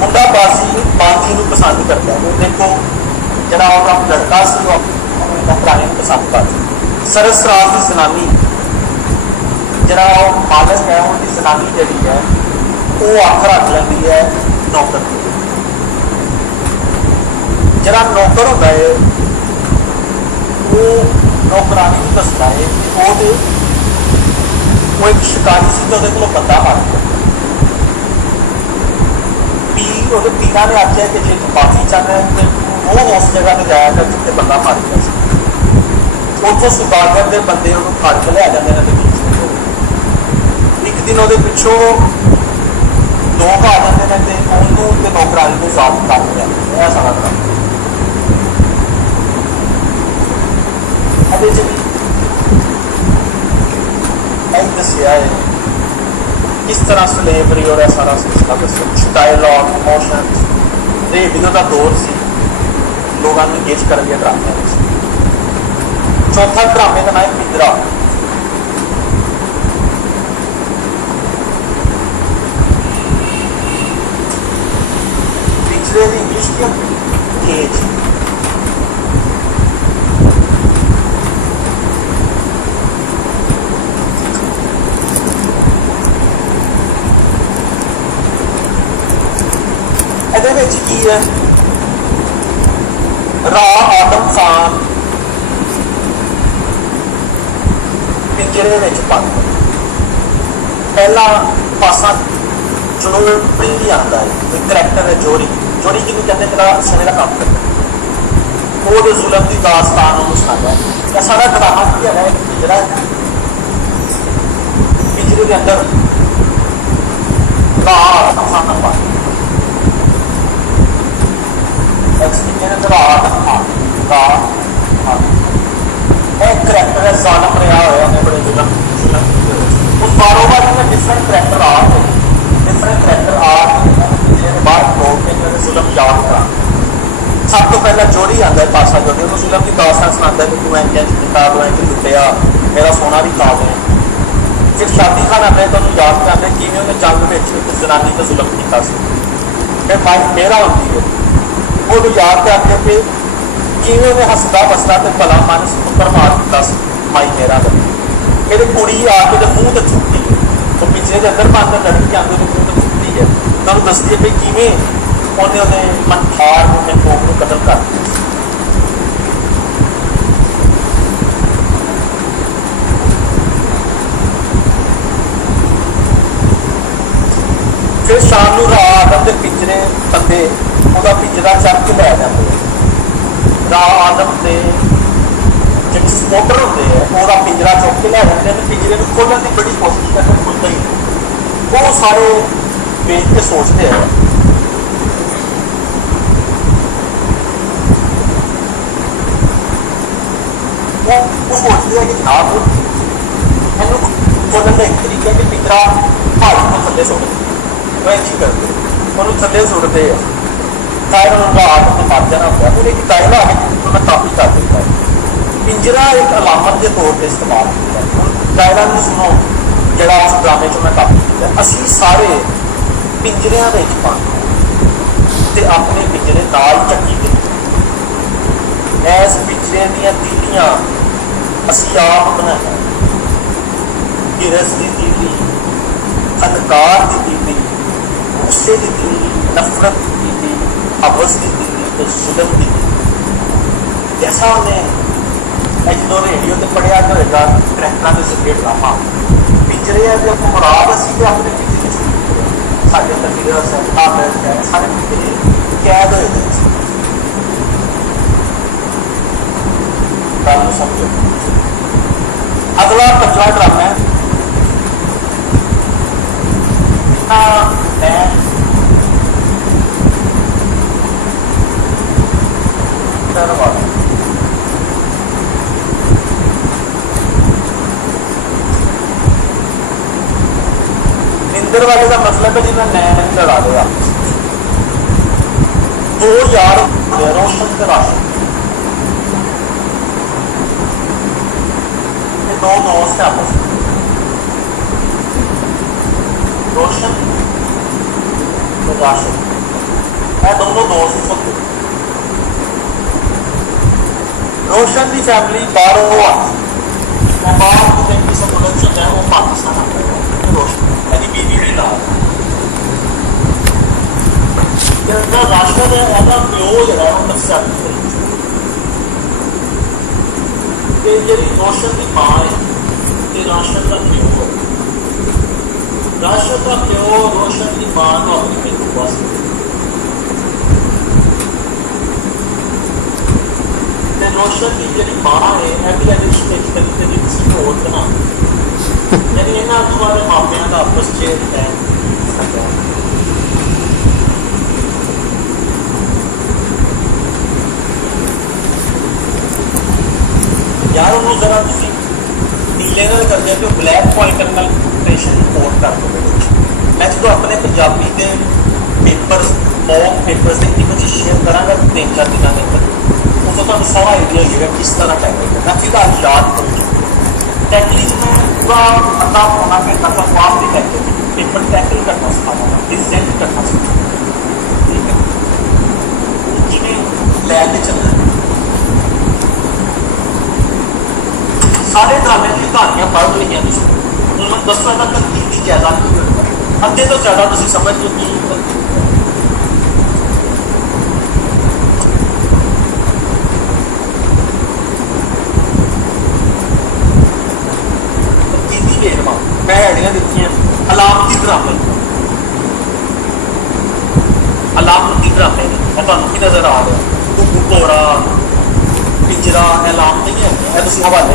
मुंडा बाजी को पसंद करता है। वो देखो जरा लड़का से नौकरानी को पसंद करता। सरसरास की जनानी जरा मालक है, उनकी जनानी जी है वो अख रख लेंदी है नौकर की। जरा नौकर होता है वो नौकरानी को दसता है कि वो एक शिकारी से तो को बंदा मार गया। पीर पीरा ने आख्या कि जे तू माफी चाहना है तो वो उस जगह पर जाया कर जिथे बंदा मार गया। उतो सुदागर के बंदे उन्होंने फड़ के लिया जाते हैं। एक दिन वो पिछों लोग आ जाते हैं तो उन्होंने नौकरानी को साफ कर लिया। सारा काम दसिया है किस तरह स्लेवरी और सारा सिलसिला दसो। डायलॉग, इमोशन, रेडियो का दौर से लोगों को इंगेज कर लिया ड्रामे। चौथा ड्रामे का नाम पिंजरा। पिंजरे की इंग्लिश की केज। की है राह आदम खान पिंजरे में बंद। पहला पासा जोड़ी आता है, एक करैक्टर है जोड़ी। जोड़ी कि कहते जरा सने का काम करता वो जो जुलम की दास्तान सुनाता है। सारा ड्रामा की है पिंजरा पिंजरे के अंदर राह आदम खान बंद। करैक्टर है जालम रहा हुआ बड़े जुलम उस बारों बार डिफरेंट करैक्टर आ डिफरेंट करैक्टर आ बाद लोग जुलम याद करा। सब तो पहला जोड़ी आता है पासा जोड़ी, उन्होंने जुलम की दास्तान सुनाता है कि तू इंज किया तू इंज लुटिया मेरा सोना भी खा गया। फिर शादी खान आता है तो याद कराते कि उन्हें जंग में जनानी का जुलम किया। फिर माइक मेरा होती है वो याद करके फिर ਕਿਵੇਂ ਉਹਨੇ ਹੱਸਦਾ ਵਸਦਾ ਤੇ ਭਲਾ ਮਾਨਸ ਉੱਪਰ ਮਾਰ ਦਿੱਤਾ ਸੀ ਮਾਈ ਮੇਰਾ ਦਾ ਇਹਦੀ ਕੁੜੀ ਆ ਕੇ ਤੇ ਮੂੰਹ ਤੇ ਚੁੱਕਦੀ ਹੈ ਉਹ ਪਿੱਛੇ ਦੇ ਅੰਦਰ ਬੰਦ ਲੜਕੀ ਆਉਂਦੀ ਉਹਦੇ ਮੂੰਹ ਤੇ ਚੁੱਕਦੀ ਹੈ ਤੁਹਾਨੂੰ ਦੱਸਦੀ ਹੈ ਵੀ ਕਿਵੇਂ ਉਹਨੇ ਮਨਥਾਰ ਨੂੰ ਤੇ ਕੋਕ ਨੂੰ ਕਤਲ ਕਰ ਦਿੱਤਾ ਸੀ। फिर शाम को आदम के पिंजरे बंदे ਉਹਦਾ पिंजरा चक के लै जाते आदम के ਜਿਹੜੇ ਸਪੋਰਟਰ ਹੁੰਦੇ ਆ ਉਹਦਾ ਪਿੰਜਰਾ ਚੁੱਕ ਕੇ ਲੈ ਜਾਂਦੇ ਨੇ ਪਿੰਜਰੇ ਨੂੰ ਖੋਲ੍ਹਣ ਦੀ ਬੜੀ ਕੋਸ਼ਿਸ਼ ਕਰਦੇ ਖੁੱਲਦਾ ਹੀ ਨਹੀਂ ਉਹ ਸਾਰੇ ਵੇਖ ਕੇ ਸੋਚਦੇ ਆ ਉਹ ਸੋਚਦੇ ਆ ਕਿ ਜਨਾਬ ਇਹਨੂੰ ਖੋਲ੍ਹਣ ਦਾ ਇੱਕ ਤਰੀਕਾ ਕਿ ਪਿੰਜਰਾ ਪਹਾੜੀ ਤੋਂ ਥੱਲੇ ਸੁੱਟ वह नहीं करते उन्होंने थले सुटते हैं टायर उनका आदम में मर जाना होता है उन्हें एक टायर है उन्हें काफ़ी कर देता है पिंजरा एक अलामत के तौर पर इस्तेमाल किया है टायरों में सुनो जरा उस ड्रामे चो मैं काफ़ी किया असी सारे पिंजरिया के पाने अपने पिंजरे नाल चक्की के इस पिंजरे दियां तीलियां असी आप बनाया गिरस की तीली अंधकार की तीली गुस्से की तीली नफरत की तीली हवस की तीली तो जुल्म की तीली जैसा उन्हें जो रेडियो से पढ़िया होगा करैक्टरों के जरिए ड्रामा पिंजरे मुराद असी अपने पिंजरे साढ़े तकरीर है सारे पिंजरे कैद होए गल समझो। अगला 5वां ड्रामा है निंदर वाले का मतलब है जिन्हें नैन लड़ा लिया दो यार रोशन के राशन ये दो दोस्त है आपस में रोशन तो राशन है दोनों दोस्त होते रोशन की फैमिली बाहरों आती बाहर किसी मुल्क जो है वो पाकिस्तान आता है रोशन यानी बीवी भी ला राशन है ਇਹਦਾ ਪਿਓ ਜਿਹੜਾ ਉਹ ਨਕਸ਼ਾ ਤੇ ਜਿਹੜੀ ਰੋਸ਼ਨ ਦੀ ਮਾਂ ਹੈ ਤੇ ਰਾਸ਼ਨ ਦਾ ਪਿਓ ਰਾਸ਼ਨ ਦਾ ਪਿਓ ਰੋਸ਼ਨ ਦੀ ਮਾਂ ਨੂੰ ਆਪਣੀ ਮਿੱਤਰ ਵਾਸਤੇ ਤੇ ਰੋਸ਼ਨ ਦੀ ਜਿਹੜੀ ਮਾਂ ਹੈ ਇਹ ਵੀ ਇਹਦੇ ਰਿਸ਼ਤੇ ਇੱਕ ਤਰੀਕੇ ਦੀ ਕਿਸੇ ਨੂੰ ਹੋਰ ਬਣਾ यानी इन्होंने तुम्हारे मापिया का आपस च यार उन्होंने जरा नीले नाल करते हो ब्लैक पॉइंटर नाल पेशेंट रिपोर्ट कर दो मैं जो अपने पंजाबी के पेपर्स मॉक पेपर्स की कुछ शेयर करांगा 3-4 दिनों के अंदर उस तो सारा आइडिया होगा किस तरह टैकल करना फिलहाल याद करूँ टैकलिंग में पूरा पता होना कि फॉर्म भी टैकल पेपर टैकल करना सिखाना प्रेजेंट करना सिखाना ठीक है जिन्हें लैके चलना सारे ड्रामे की कहानियां पढ़ लिखिया नहीं दसो इतना तरतीब की जायदाद क्यों करता अद्धे तो ज़्यादा तुम समझ लो कि मैं हड्डियां दी अलामती ड्रामे अलामती ड्रामे मैं तुम्हें की नजर आ रहा घोड़ा पिंजरा अलामत ही है तुम हवाले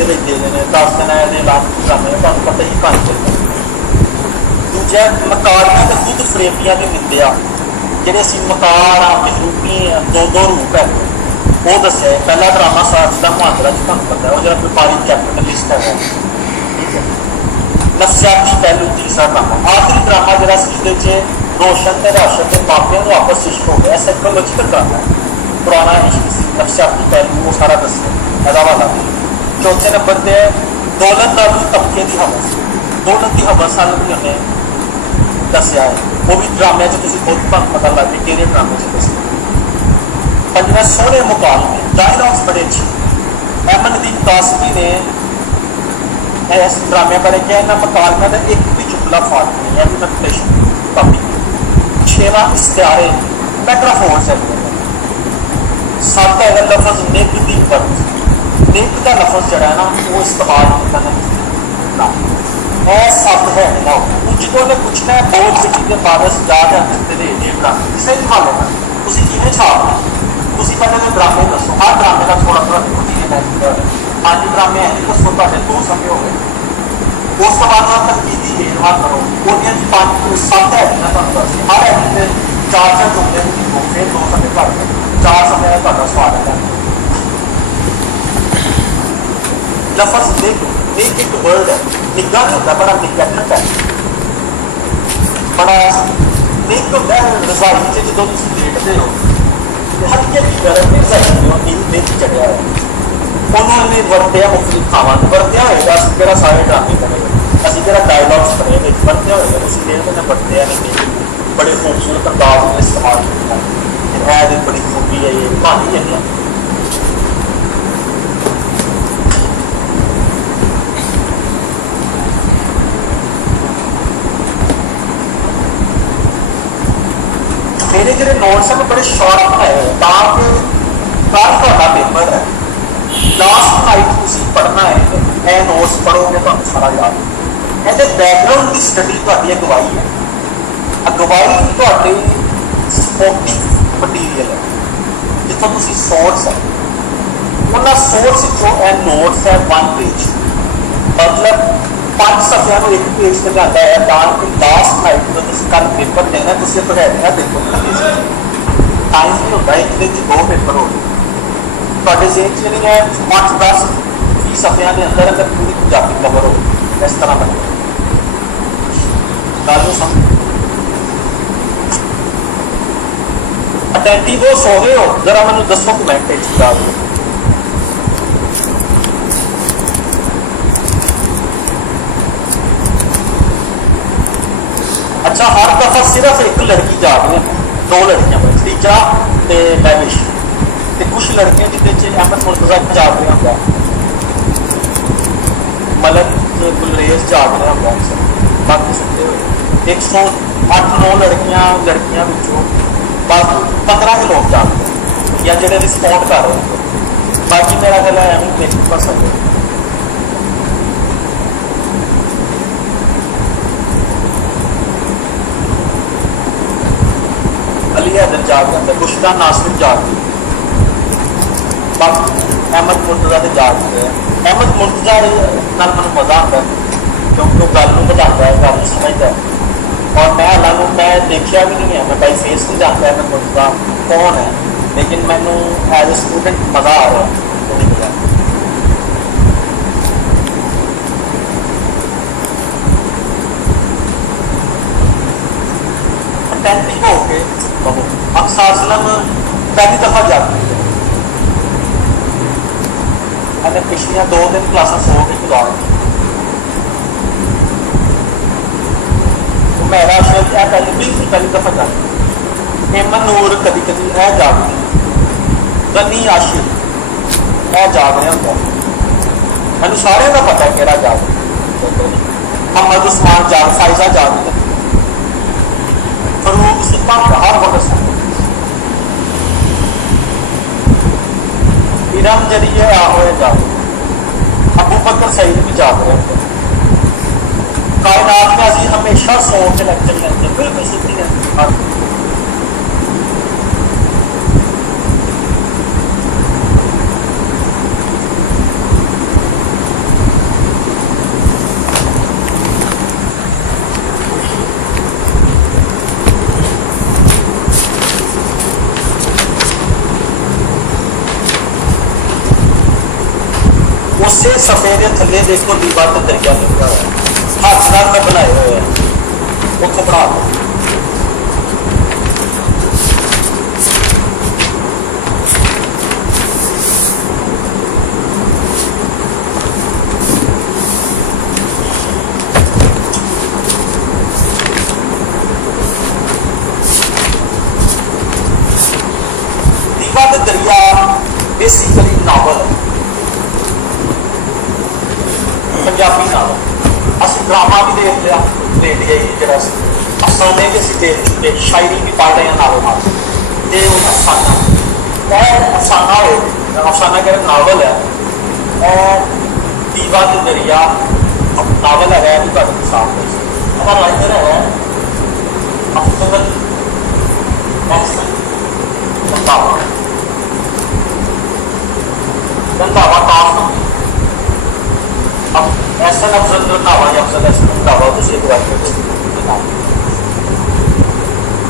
दे देने 10 दिन अलामती ड्रामे तुम्हें पता ही कहानी चलता दूजा मकारियां तो खुद फरेबियां की निंदे जेडे असी मकार अपने रूपी दो रूप है वो दसिया पहला ड्रामा साथ का मुहांदरा तुम्हें पता है वो जो व्यापारी कैपिटलिस्ट है ठीक है नफसियाती पहलू तीसरा ड्रामा आखिरी ड्रामा जरा जिसके रोशन के राशन के मापिया को आपस इश्क हो गया साइकोलॉजिकल ड्रामा है पुराना इश्क नफसियाती पहलू वो सारा दसिया अदा वाला चौथे नंबर पर दौलत नालू तबके की हवस दौलत की हवस वाल भी उन्हें दसिया है वो भी ड्रामे खुद पता लग गई कि ड्रामे दसिया पंजवें सोहने मुकालमे, डायलॉग्स बड़े अच्छे। अमनदीप कासमी ने इस ड्रामे बारे क्या इन्होंने मुकालमे का एक भी जुमला फाल्ट नहीं है, टॉपिक। 6वां इश्तिहारे मैक्रोफोन्स है, 7 है लफज निक दी वर्त, निक का लफज जड़ा है ना वो इस्तेमाल करना है, सब है ना जो ने पूछना है बोल मिट्टी के फादर्स जा तेरे जेबड़ा किसी भी हाले में तुसी किवें छापना, तुसी पहले तो ड्रामे दसो, हर ड्रामे का थोड़ा थोड़ा रूटीन है, 5 ड्रामे है दसो तुहाडे 2 समय हो गए, उस तो बाद तरकीबी वेरवा करो, ओदियां 5-7 है ना तुहानूं दस, हर है कि 4 जुमले लिखो, फिर 2 समय भर के 4 समय का तुहाडा स्वागत है। लफज निक एक वर्ड है, निग्गा नहीं होता, बड़ा निगेटिव है, बड़ा निक होता है रजाई से जो तुम लेटते हो, हल्के की गर्म में रजाई निक चढ़िया है, उन्होंने वरत्या मुख्तलिफ थावां वरत्या होएगा, तेरा सारे ड्रामे बनेगा, असं तेरा डायलॉग्स बने वरत्या होएगा, उसी देर में वरत्या नहीं, बड़े खूबसूरत अंदाज में इस्तेमाल किया है, बड़ी खूबी है ये कहानी है। मेरे जो नोट्स हैं बड़े शॉर्ट है, ताकि कल पेपर है, लास्ट नाइट तुम पढ़ना है, यह नोट्स पढ़ोगे तो सारा याद है, ये बैकग्राउंड की स्टडी थोड़ी अगवाई है, अगवाई थोड़े स्पोर्टिव मटीरियल है, जितों तुम सोर्स है, उन्होंने सोर्स जो नोट्स है 1 पेज, मतलब 5 सफिया को 1 पेज से जाता है, ताकि लास्ट नाइट जो तुम कल पेपर देना तुम पढ़ाएगा पेपर टाइम नहीं होता, एक दिन 2 पेपर हो गए, जेब च नहीं है 5-10-20 सफिया के अंदर अंदर पूरी पंजाबी कवर हो, इस तरह बने गल समझ अटेंटिव हो, सो गए हो, जरा मैं दसो कमेंट बता दो। अच्छा, हर दफा सिर्फ एक लड़की जा रही है, 2 लड़कियां खदीजा ते लैविश, ते कुछ लड़कियां जिहदे अहमद मुर्तज़ा जाग रहा होंगे, मलक गुलरेज जाग रहा होंगे, बाकी सुनते हुए 108-9 लड़कियां विचों बस 15 के लोग जागते हैं या जो रिस्पॉन्ड कर रहे हैं, बाकी मेरा गला एवं मेक कर सकते। अली हैदर जाग रहा है, गुश्ता नासिर जाग रही, बाकी अहमद मुर्तज़ा के जाग रहे हैं। अहमद मुर्तज़ा नाल मैं मज़ा आता है क्योंकि वो गल बताता है, गल समझता है, और मैं हालांकि मैं देखा भी नहीं है, मैं बाई फेस नहीं जानता अहमद मुर्तज़ा कौन है, लेकिन मैनू एज ए स्टूडेंट मज़ा आ रहा है थोड़ी बजा। अटेंटिव हो के अक्सर असलम पहली दफा जाती है, मैंने पिछलियां 2-3 क्लासा सो के गुजार मेरा शायद यह पहली बिल्कुल पहली दफा जाती, हेमन नूर कभी कभी यह जाग गनी आशिक यह जाग रहा होंगे, मैं सारे का पता है मेरा जाग, मोहम्मद उस्मान जाग, फायजा जाग, फरूक सुता हर वक्त इरम जरिए आहो जाग, अबू बकर सईद भी जाग रहे होंगे, कायनात में अजी हमेशा सो के लेक्चर लेते हैं, बिल्कुल सुधी रहती। उससे सफेरे थले देखो दीवार तो दरिया लिखा हुआ है, हाथ नाल में बनाए हुए हैं, वो कपड़ा दीवार तो पंजाबी नावल असं ड्रामा भी देख लिया, देख लिया जरा अफसाने भी असीं देख चुके, शायरी भी पढ़ रहे नावल नाल ते अफसाना अफसाना हो अफसाना कहते नावल है दीवा के दरिया नावल है भी तुहानूं मिसाल दे हमारा राइटर है अफजल एहसन रंधावा रंधावा काफ अब एहसन अफजल रंधावा या अफजल एहसन रंधावा तुसीं एक बार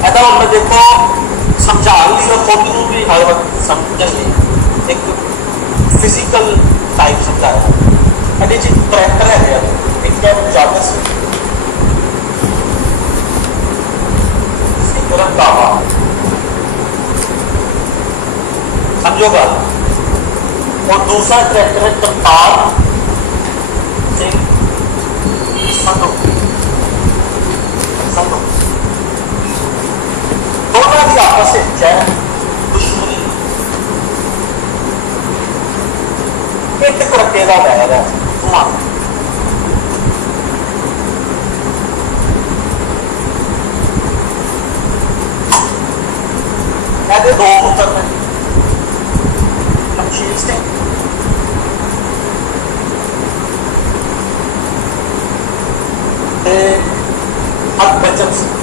ऐसा हम देखो समझा ली और खुद को भी हर वक्त समझिए एक फिजिकल टाइप समझाया अभी जी करैक्टर है एक जागत रंधावा समझो गल और दूसरा करैक्टर है करतार सिंह संधू संधू दोनों की आपस है दुश्मनी एक तरक्के का वैर है मन दो पुत्र ने शमशीर सिंह हरभजन सिंह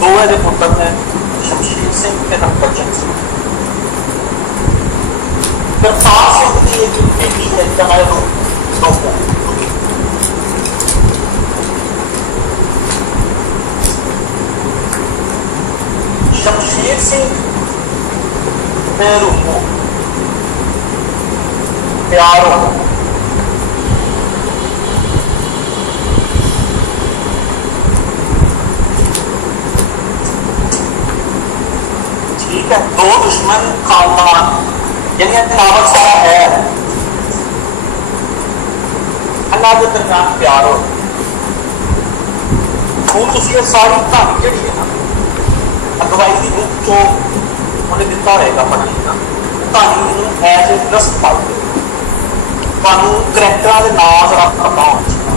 दो है पुत्र ने शमशीर सिंह ते हरभजन सिंह करतार सिंह की एक बेटी है जमाए शमशीर सिंह रूमो प्यार हो ठीक है दो दुश्मन खानदान यानी नावल सारा है अल्लाह के दरमियान प्यार हो हूँ तुम सारी कहानी जी है ना अगवाई की बुक चो उन्हें दिता रहेगा पढ़ने का कहानी एज ए इंटरस्ट पढ़ दो तुहानू करैक्टरां दे नाम जरा पता होना चाहिए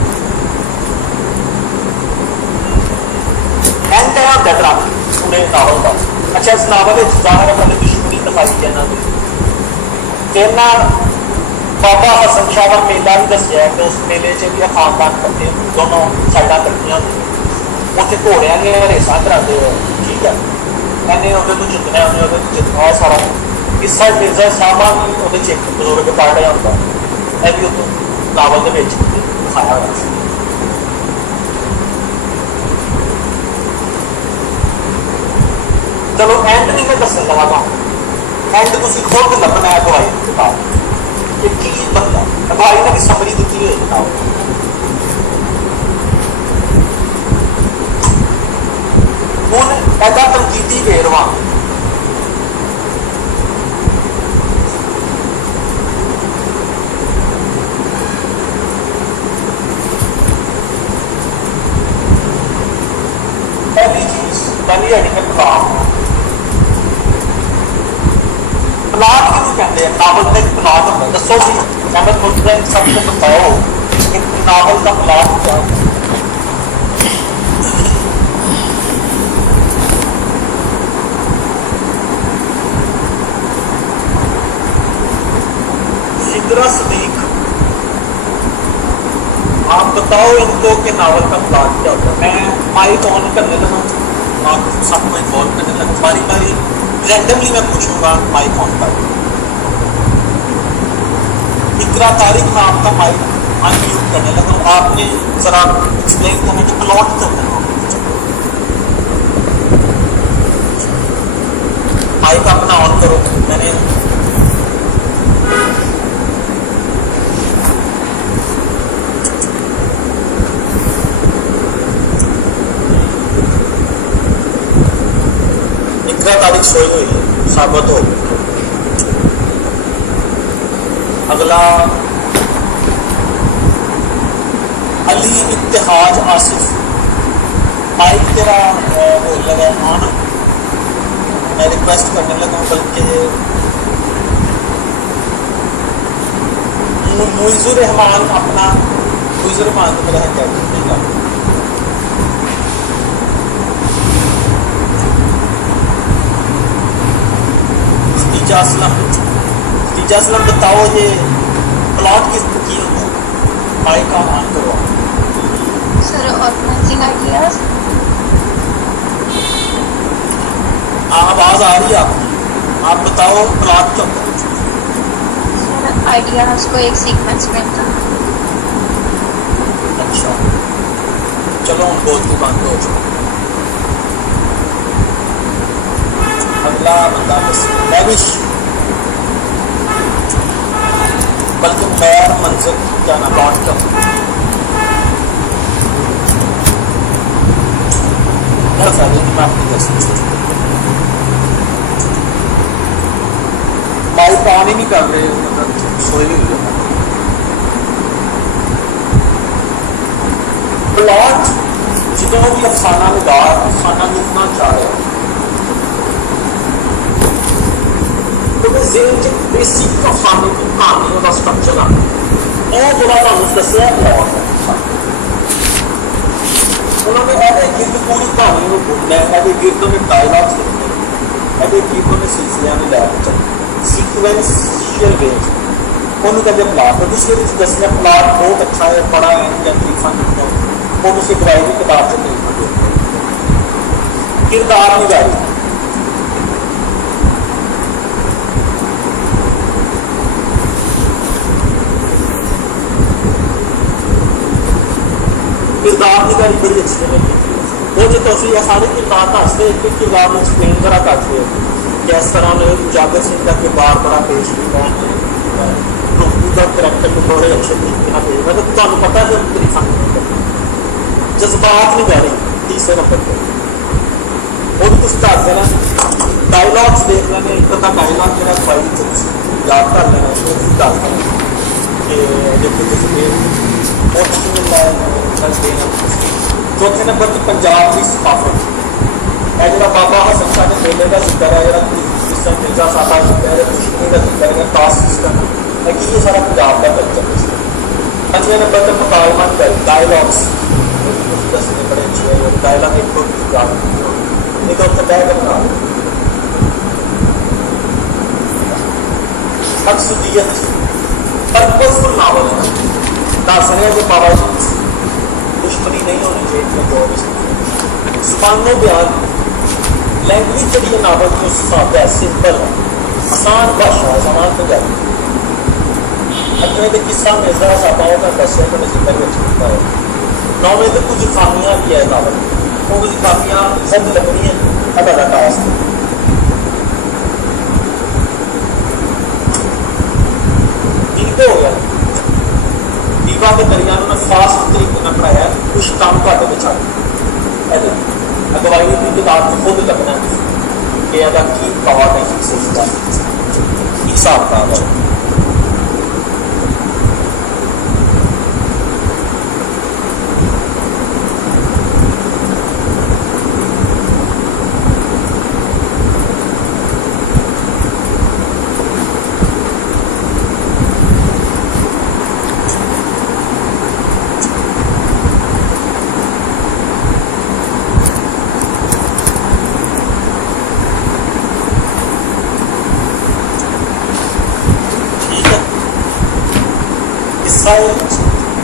एंड है होंदा ड्रामा पूरे नावल का अच्छा इस नावल में जाहिर है पहले दुश्मनी दिखाई है इन्हां दी ते इन्हां बाबा हसन शाह का मेला भी दस्सिया कि उस मेले च भी खानदान करते दोनों साइडां कट्ठियां उत्थे घोड़ियां दी रेसां करांदे ठीक है मैंने उहदे तो जितना उन्हें उहदे जितना है सारा इस साइड मिर्जा साहबा भी उहदे च एक बजुर्ग पढ़ रहा होंदा यह भी उतो नावल दे विच दिखाया होया सी चलो एंड नहीं मैं दसन लगा तुहानूं एंड तुसीं खुद लभना है अगवाई की किताब कि की बनदा अगवाई ने भी समरी दी हुई किताब हुण ऐसा तनकीदी वेरवा पहली चीज पहली है प्लाट प्लाट किहनूं कहते हैं नावल का एक प्लाट होंदा दसो जी मैं खुद सबको बताओ एक नावल का प्लाट क्या होता है सदीक आप बताओ इनको कि नावल का प्लाट क्या होता है मैं माइक ऑन करने लगा आप सबको इन्वॉल्व करने लगा बारी बारी रैंडमली मैं पूछूंगा माइक ऑन कर इकरा तारिक में आपका माइक अनम्यूट करने लगा आपने जरा एक्सप्लेन करना कि प्लॉट करना माइक अपना ऑन करो मैंने तारीख सोई हुई है साबित हो अगला अली इत्तेहाज आसिफ माइक तेरा बोल लगा हाँ ना मैं रिक्वेस्ट रिक्वेस्ट करने लगा, बल्कि मुइज़ुर रहमान अपना मुइज़ुर रहमान तो मेरा है क्या नहीं करता। खदीजा असलम बताओ ये प्लॉट किस की होता है? माइक का ऑन करो। Sir organising ideas. आवाज आ रही है आपकी, आप बताओ प्लॉट क्या होता है? सर आइडियाज को एक सीक्वेंस में करना। अच्छा चलो हम बोलते बंद हो जाओ। अगला बंदा मैविश, बल्कि मैर मंजर क्या ना प्लॉट क्या होता है? बहुत सारे मैं आपकी कर सकती माइक ऑन ही नहीं कर रहे, मतलब सोई नहीं रहे। प्लॉट जो भी अफसाना निगार अफसाना लिखना चाह रहे हो तो मैं जेल च बेसिक अफसाने की कहानी का स्ट्रक्चर आ और थोड़ा सा दसिया प्लॉट है। उन्होंने ऐसे गिरद पूरी कहानी को घूमना है, ऐसे गिरदों में डायलॉग्स लिखने हैं, ऐसे गिरदों में सिलसिलियां में लैके चलते सीक्वेंशियल वे उन्होंने कहते प्लाट तो जिसके दसना प्लाट बहुत अच्छा है, बड़ा है या तरीफा लिखना वो उसे गवाई की किताब से तरीफा देते। किरदार निगारी किरदार निगारी बड़ी अच्छी है वो जो तोसी सारे किरदार दसते एक किरदार में एक्सप्लेन करा करते हो कि इस तरह उन्हें उजागर सिंह का किरदार बड़ा पेश किया है, रोहू का करैक्टर को बड़े अच्छे तरीके से पेश मतलब तुम पता है तरीका जज्बात नहीं गा रही। तीसरे नंबर पर वो भी कुछ कर देना, डायलॉग्स देख लेने, एक तो डायलॉग जो फाइल याद कर लेना उसको भी कर देना कि देखो चौथे नंबर की पंजाब की सकाफत है जो बाबा हसन शाह के मेले का जिक्र है, जो सिस्टम मिर्जा साहबा का जिक्र है, खुशबू का जिक्र है, कास्ट सिस्टम है कि ये सारा पंजाब का कल्चर है। पांचवें नंबर पर मुकालमत कर डायलॉग्स दसने बड़े अच्छे है, डायलॉग एक तो एक और बह कर बना मकसूदियत पर्पसफुल नावल है, दस रहे जो बाबा दुश्मनी नहीं होनी चाहिए जो भी जुबानो बयान लैंग्वेज जी नावल जो सादा है, सिंपल है, आसान भाषा है, जमान तो जाती अगले तो किस्सा मिर्जा साहबाओं का दसिया तो जिक्र भी अच्छा होता है। नौवें तो कुछ खामियां भी है नावल, वो कुछ खामियां खुद लगनी है अदा कास्ट इनको हो गया दीवा के दरियान में फास्ट तरीके में पढ़ाया, कुछ काम घट बचा अगवाई की किताब को खुद लगना कि अदा की पावर नहीं सोचता हिसाब का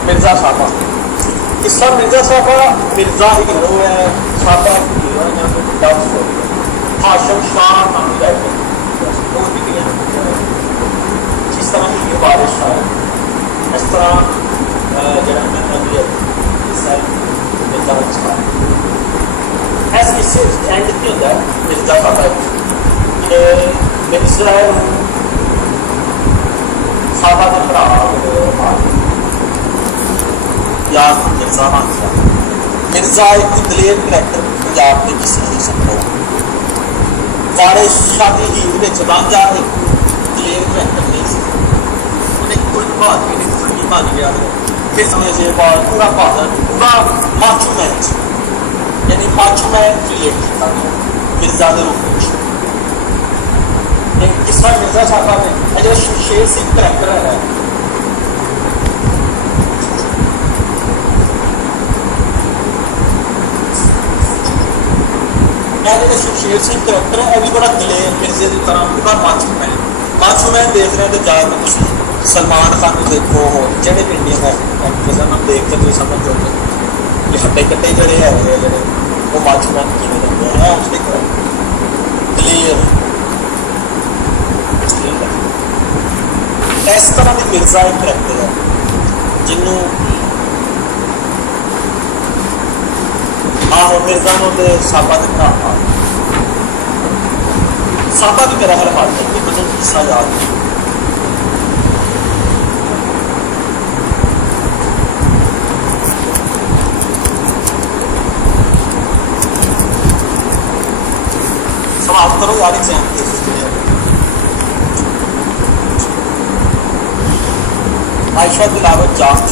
मिर्जा साहबा किस्सा मिर्जा साहबा मिर्जा हीरो है, साहबा हीरो है, यहाँ पे डब स्टोरी है। हाशम शाह नाम की राइटर बहुत ही जिस तरह की ये बारिश है इस तरह जरा मिर्जा ऐसे इससे एंड नहीं होता है मिर्जा साहबा मिर्जा साहबा के भरा याद मिर्जा बन गया। मिर्जा एक दलेर करैक्टर पंजाब में किसी नहीं सकता वारिस शादी हीर में रांझा एक दलेर करैक्टर नहीं सकता उन्हें कोई बात भी नहीं फटी बन गया फिर समय से बाद पूरा पादर पूरा माचू मैच यानी माचू मैन क्रिएट किया मिर्जा के रूप में ਤੇ ਕਿਸਾ ਮਿਰਜ਼ਾ ਸਾਹਿਬ ਨੇ ਇਹ ਜਿਹੜਾ ਸ਼ਮਸ਼ੇਰ ਸਿੰਘ ਕਰੈਕਟਰ ਹੈ ਇਹ ਜਿਹੜਾ ਸ਼ਮਸ਼ੇਰ ਸਿੰਘ ਕਰੈਕਟਰ ਹੈ ਇਹ ਵੀ ਬੜਾ ਦਲੇਰ ਮਿਰਜ਼ੇ ਦੀ ਤਰ੍ਹਾਂ ਪੂਰਾ ਮਾਸੂਮ ਹੈ ਦੇਖ ਰਹੇ ਤੇ ਜ਼ਿਆਦਾ ਤੁਸੀਂ ਸਲਮਾਨ ਖਾਨ ਨੂੰ ਦੇਖੋ ਜਿਹੜੇ ਇੰਡੀਅਨ ਐਕਟਰਸ ਨੂੰ ਦੇਖ ਕੇ ਤੁਸੀਂ ਸਮਝ ਜਾਓਗੇ ਕਿ ਹੱਡੇ ਕੱਟੇ ਜਿਹੜੇ ਹੈਗੇ ਆ ਜਿਹੜੇ ਉਹ ਮਾਸੂਮ ਕਿਵੇਂ ਹੁੰਦੇ ਆ ਉਸ ਦੇ ਦਲੇਰ ਇਸ ਤਰ੍ਹਾਂ ਦੀ ਮਿਰਜ਼ਾ ਇੱਕ ਕਰੈਕਟਰ ਹੈ ਜਿਹਨੂੰ ਆਹੋ ਮਿਰਜ਼ਾ ਨੂੰ ਤੇ ਸਾਬਾ ਦੇ ਭਰਾ ਸਾਬਾ ਵੀ ਮੇਰਾ ਖਿਆਲ ਮਾਰ ਗਿਆ ਮੈਨੂੰ ਕਿੱਸਾ ਯਾਦ ਹੈ समाप्त करो यार एग्जाम आयशा दिलावर जान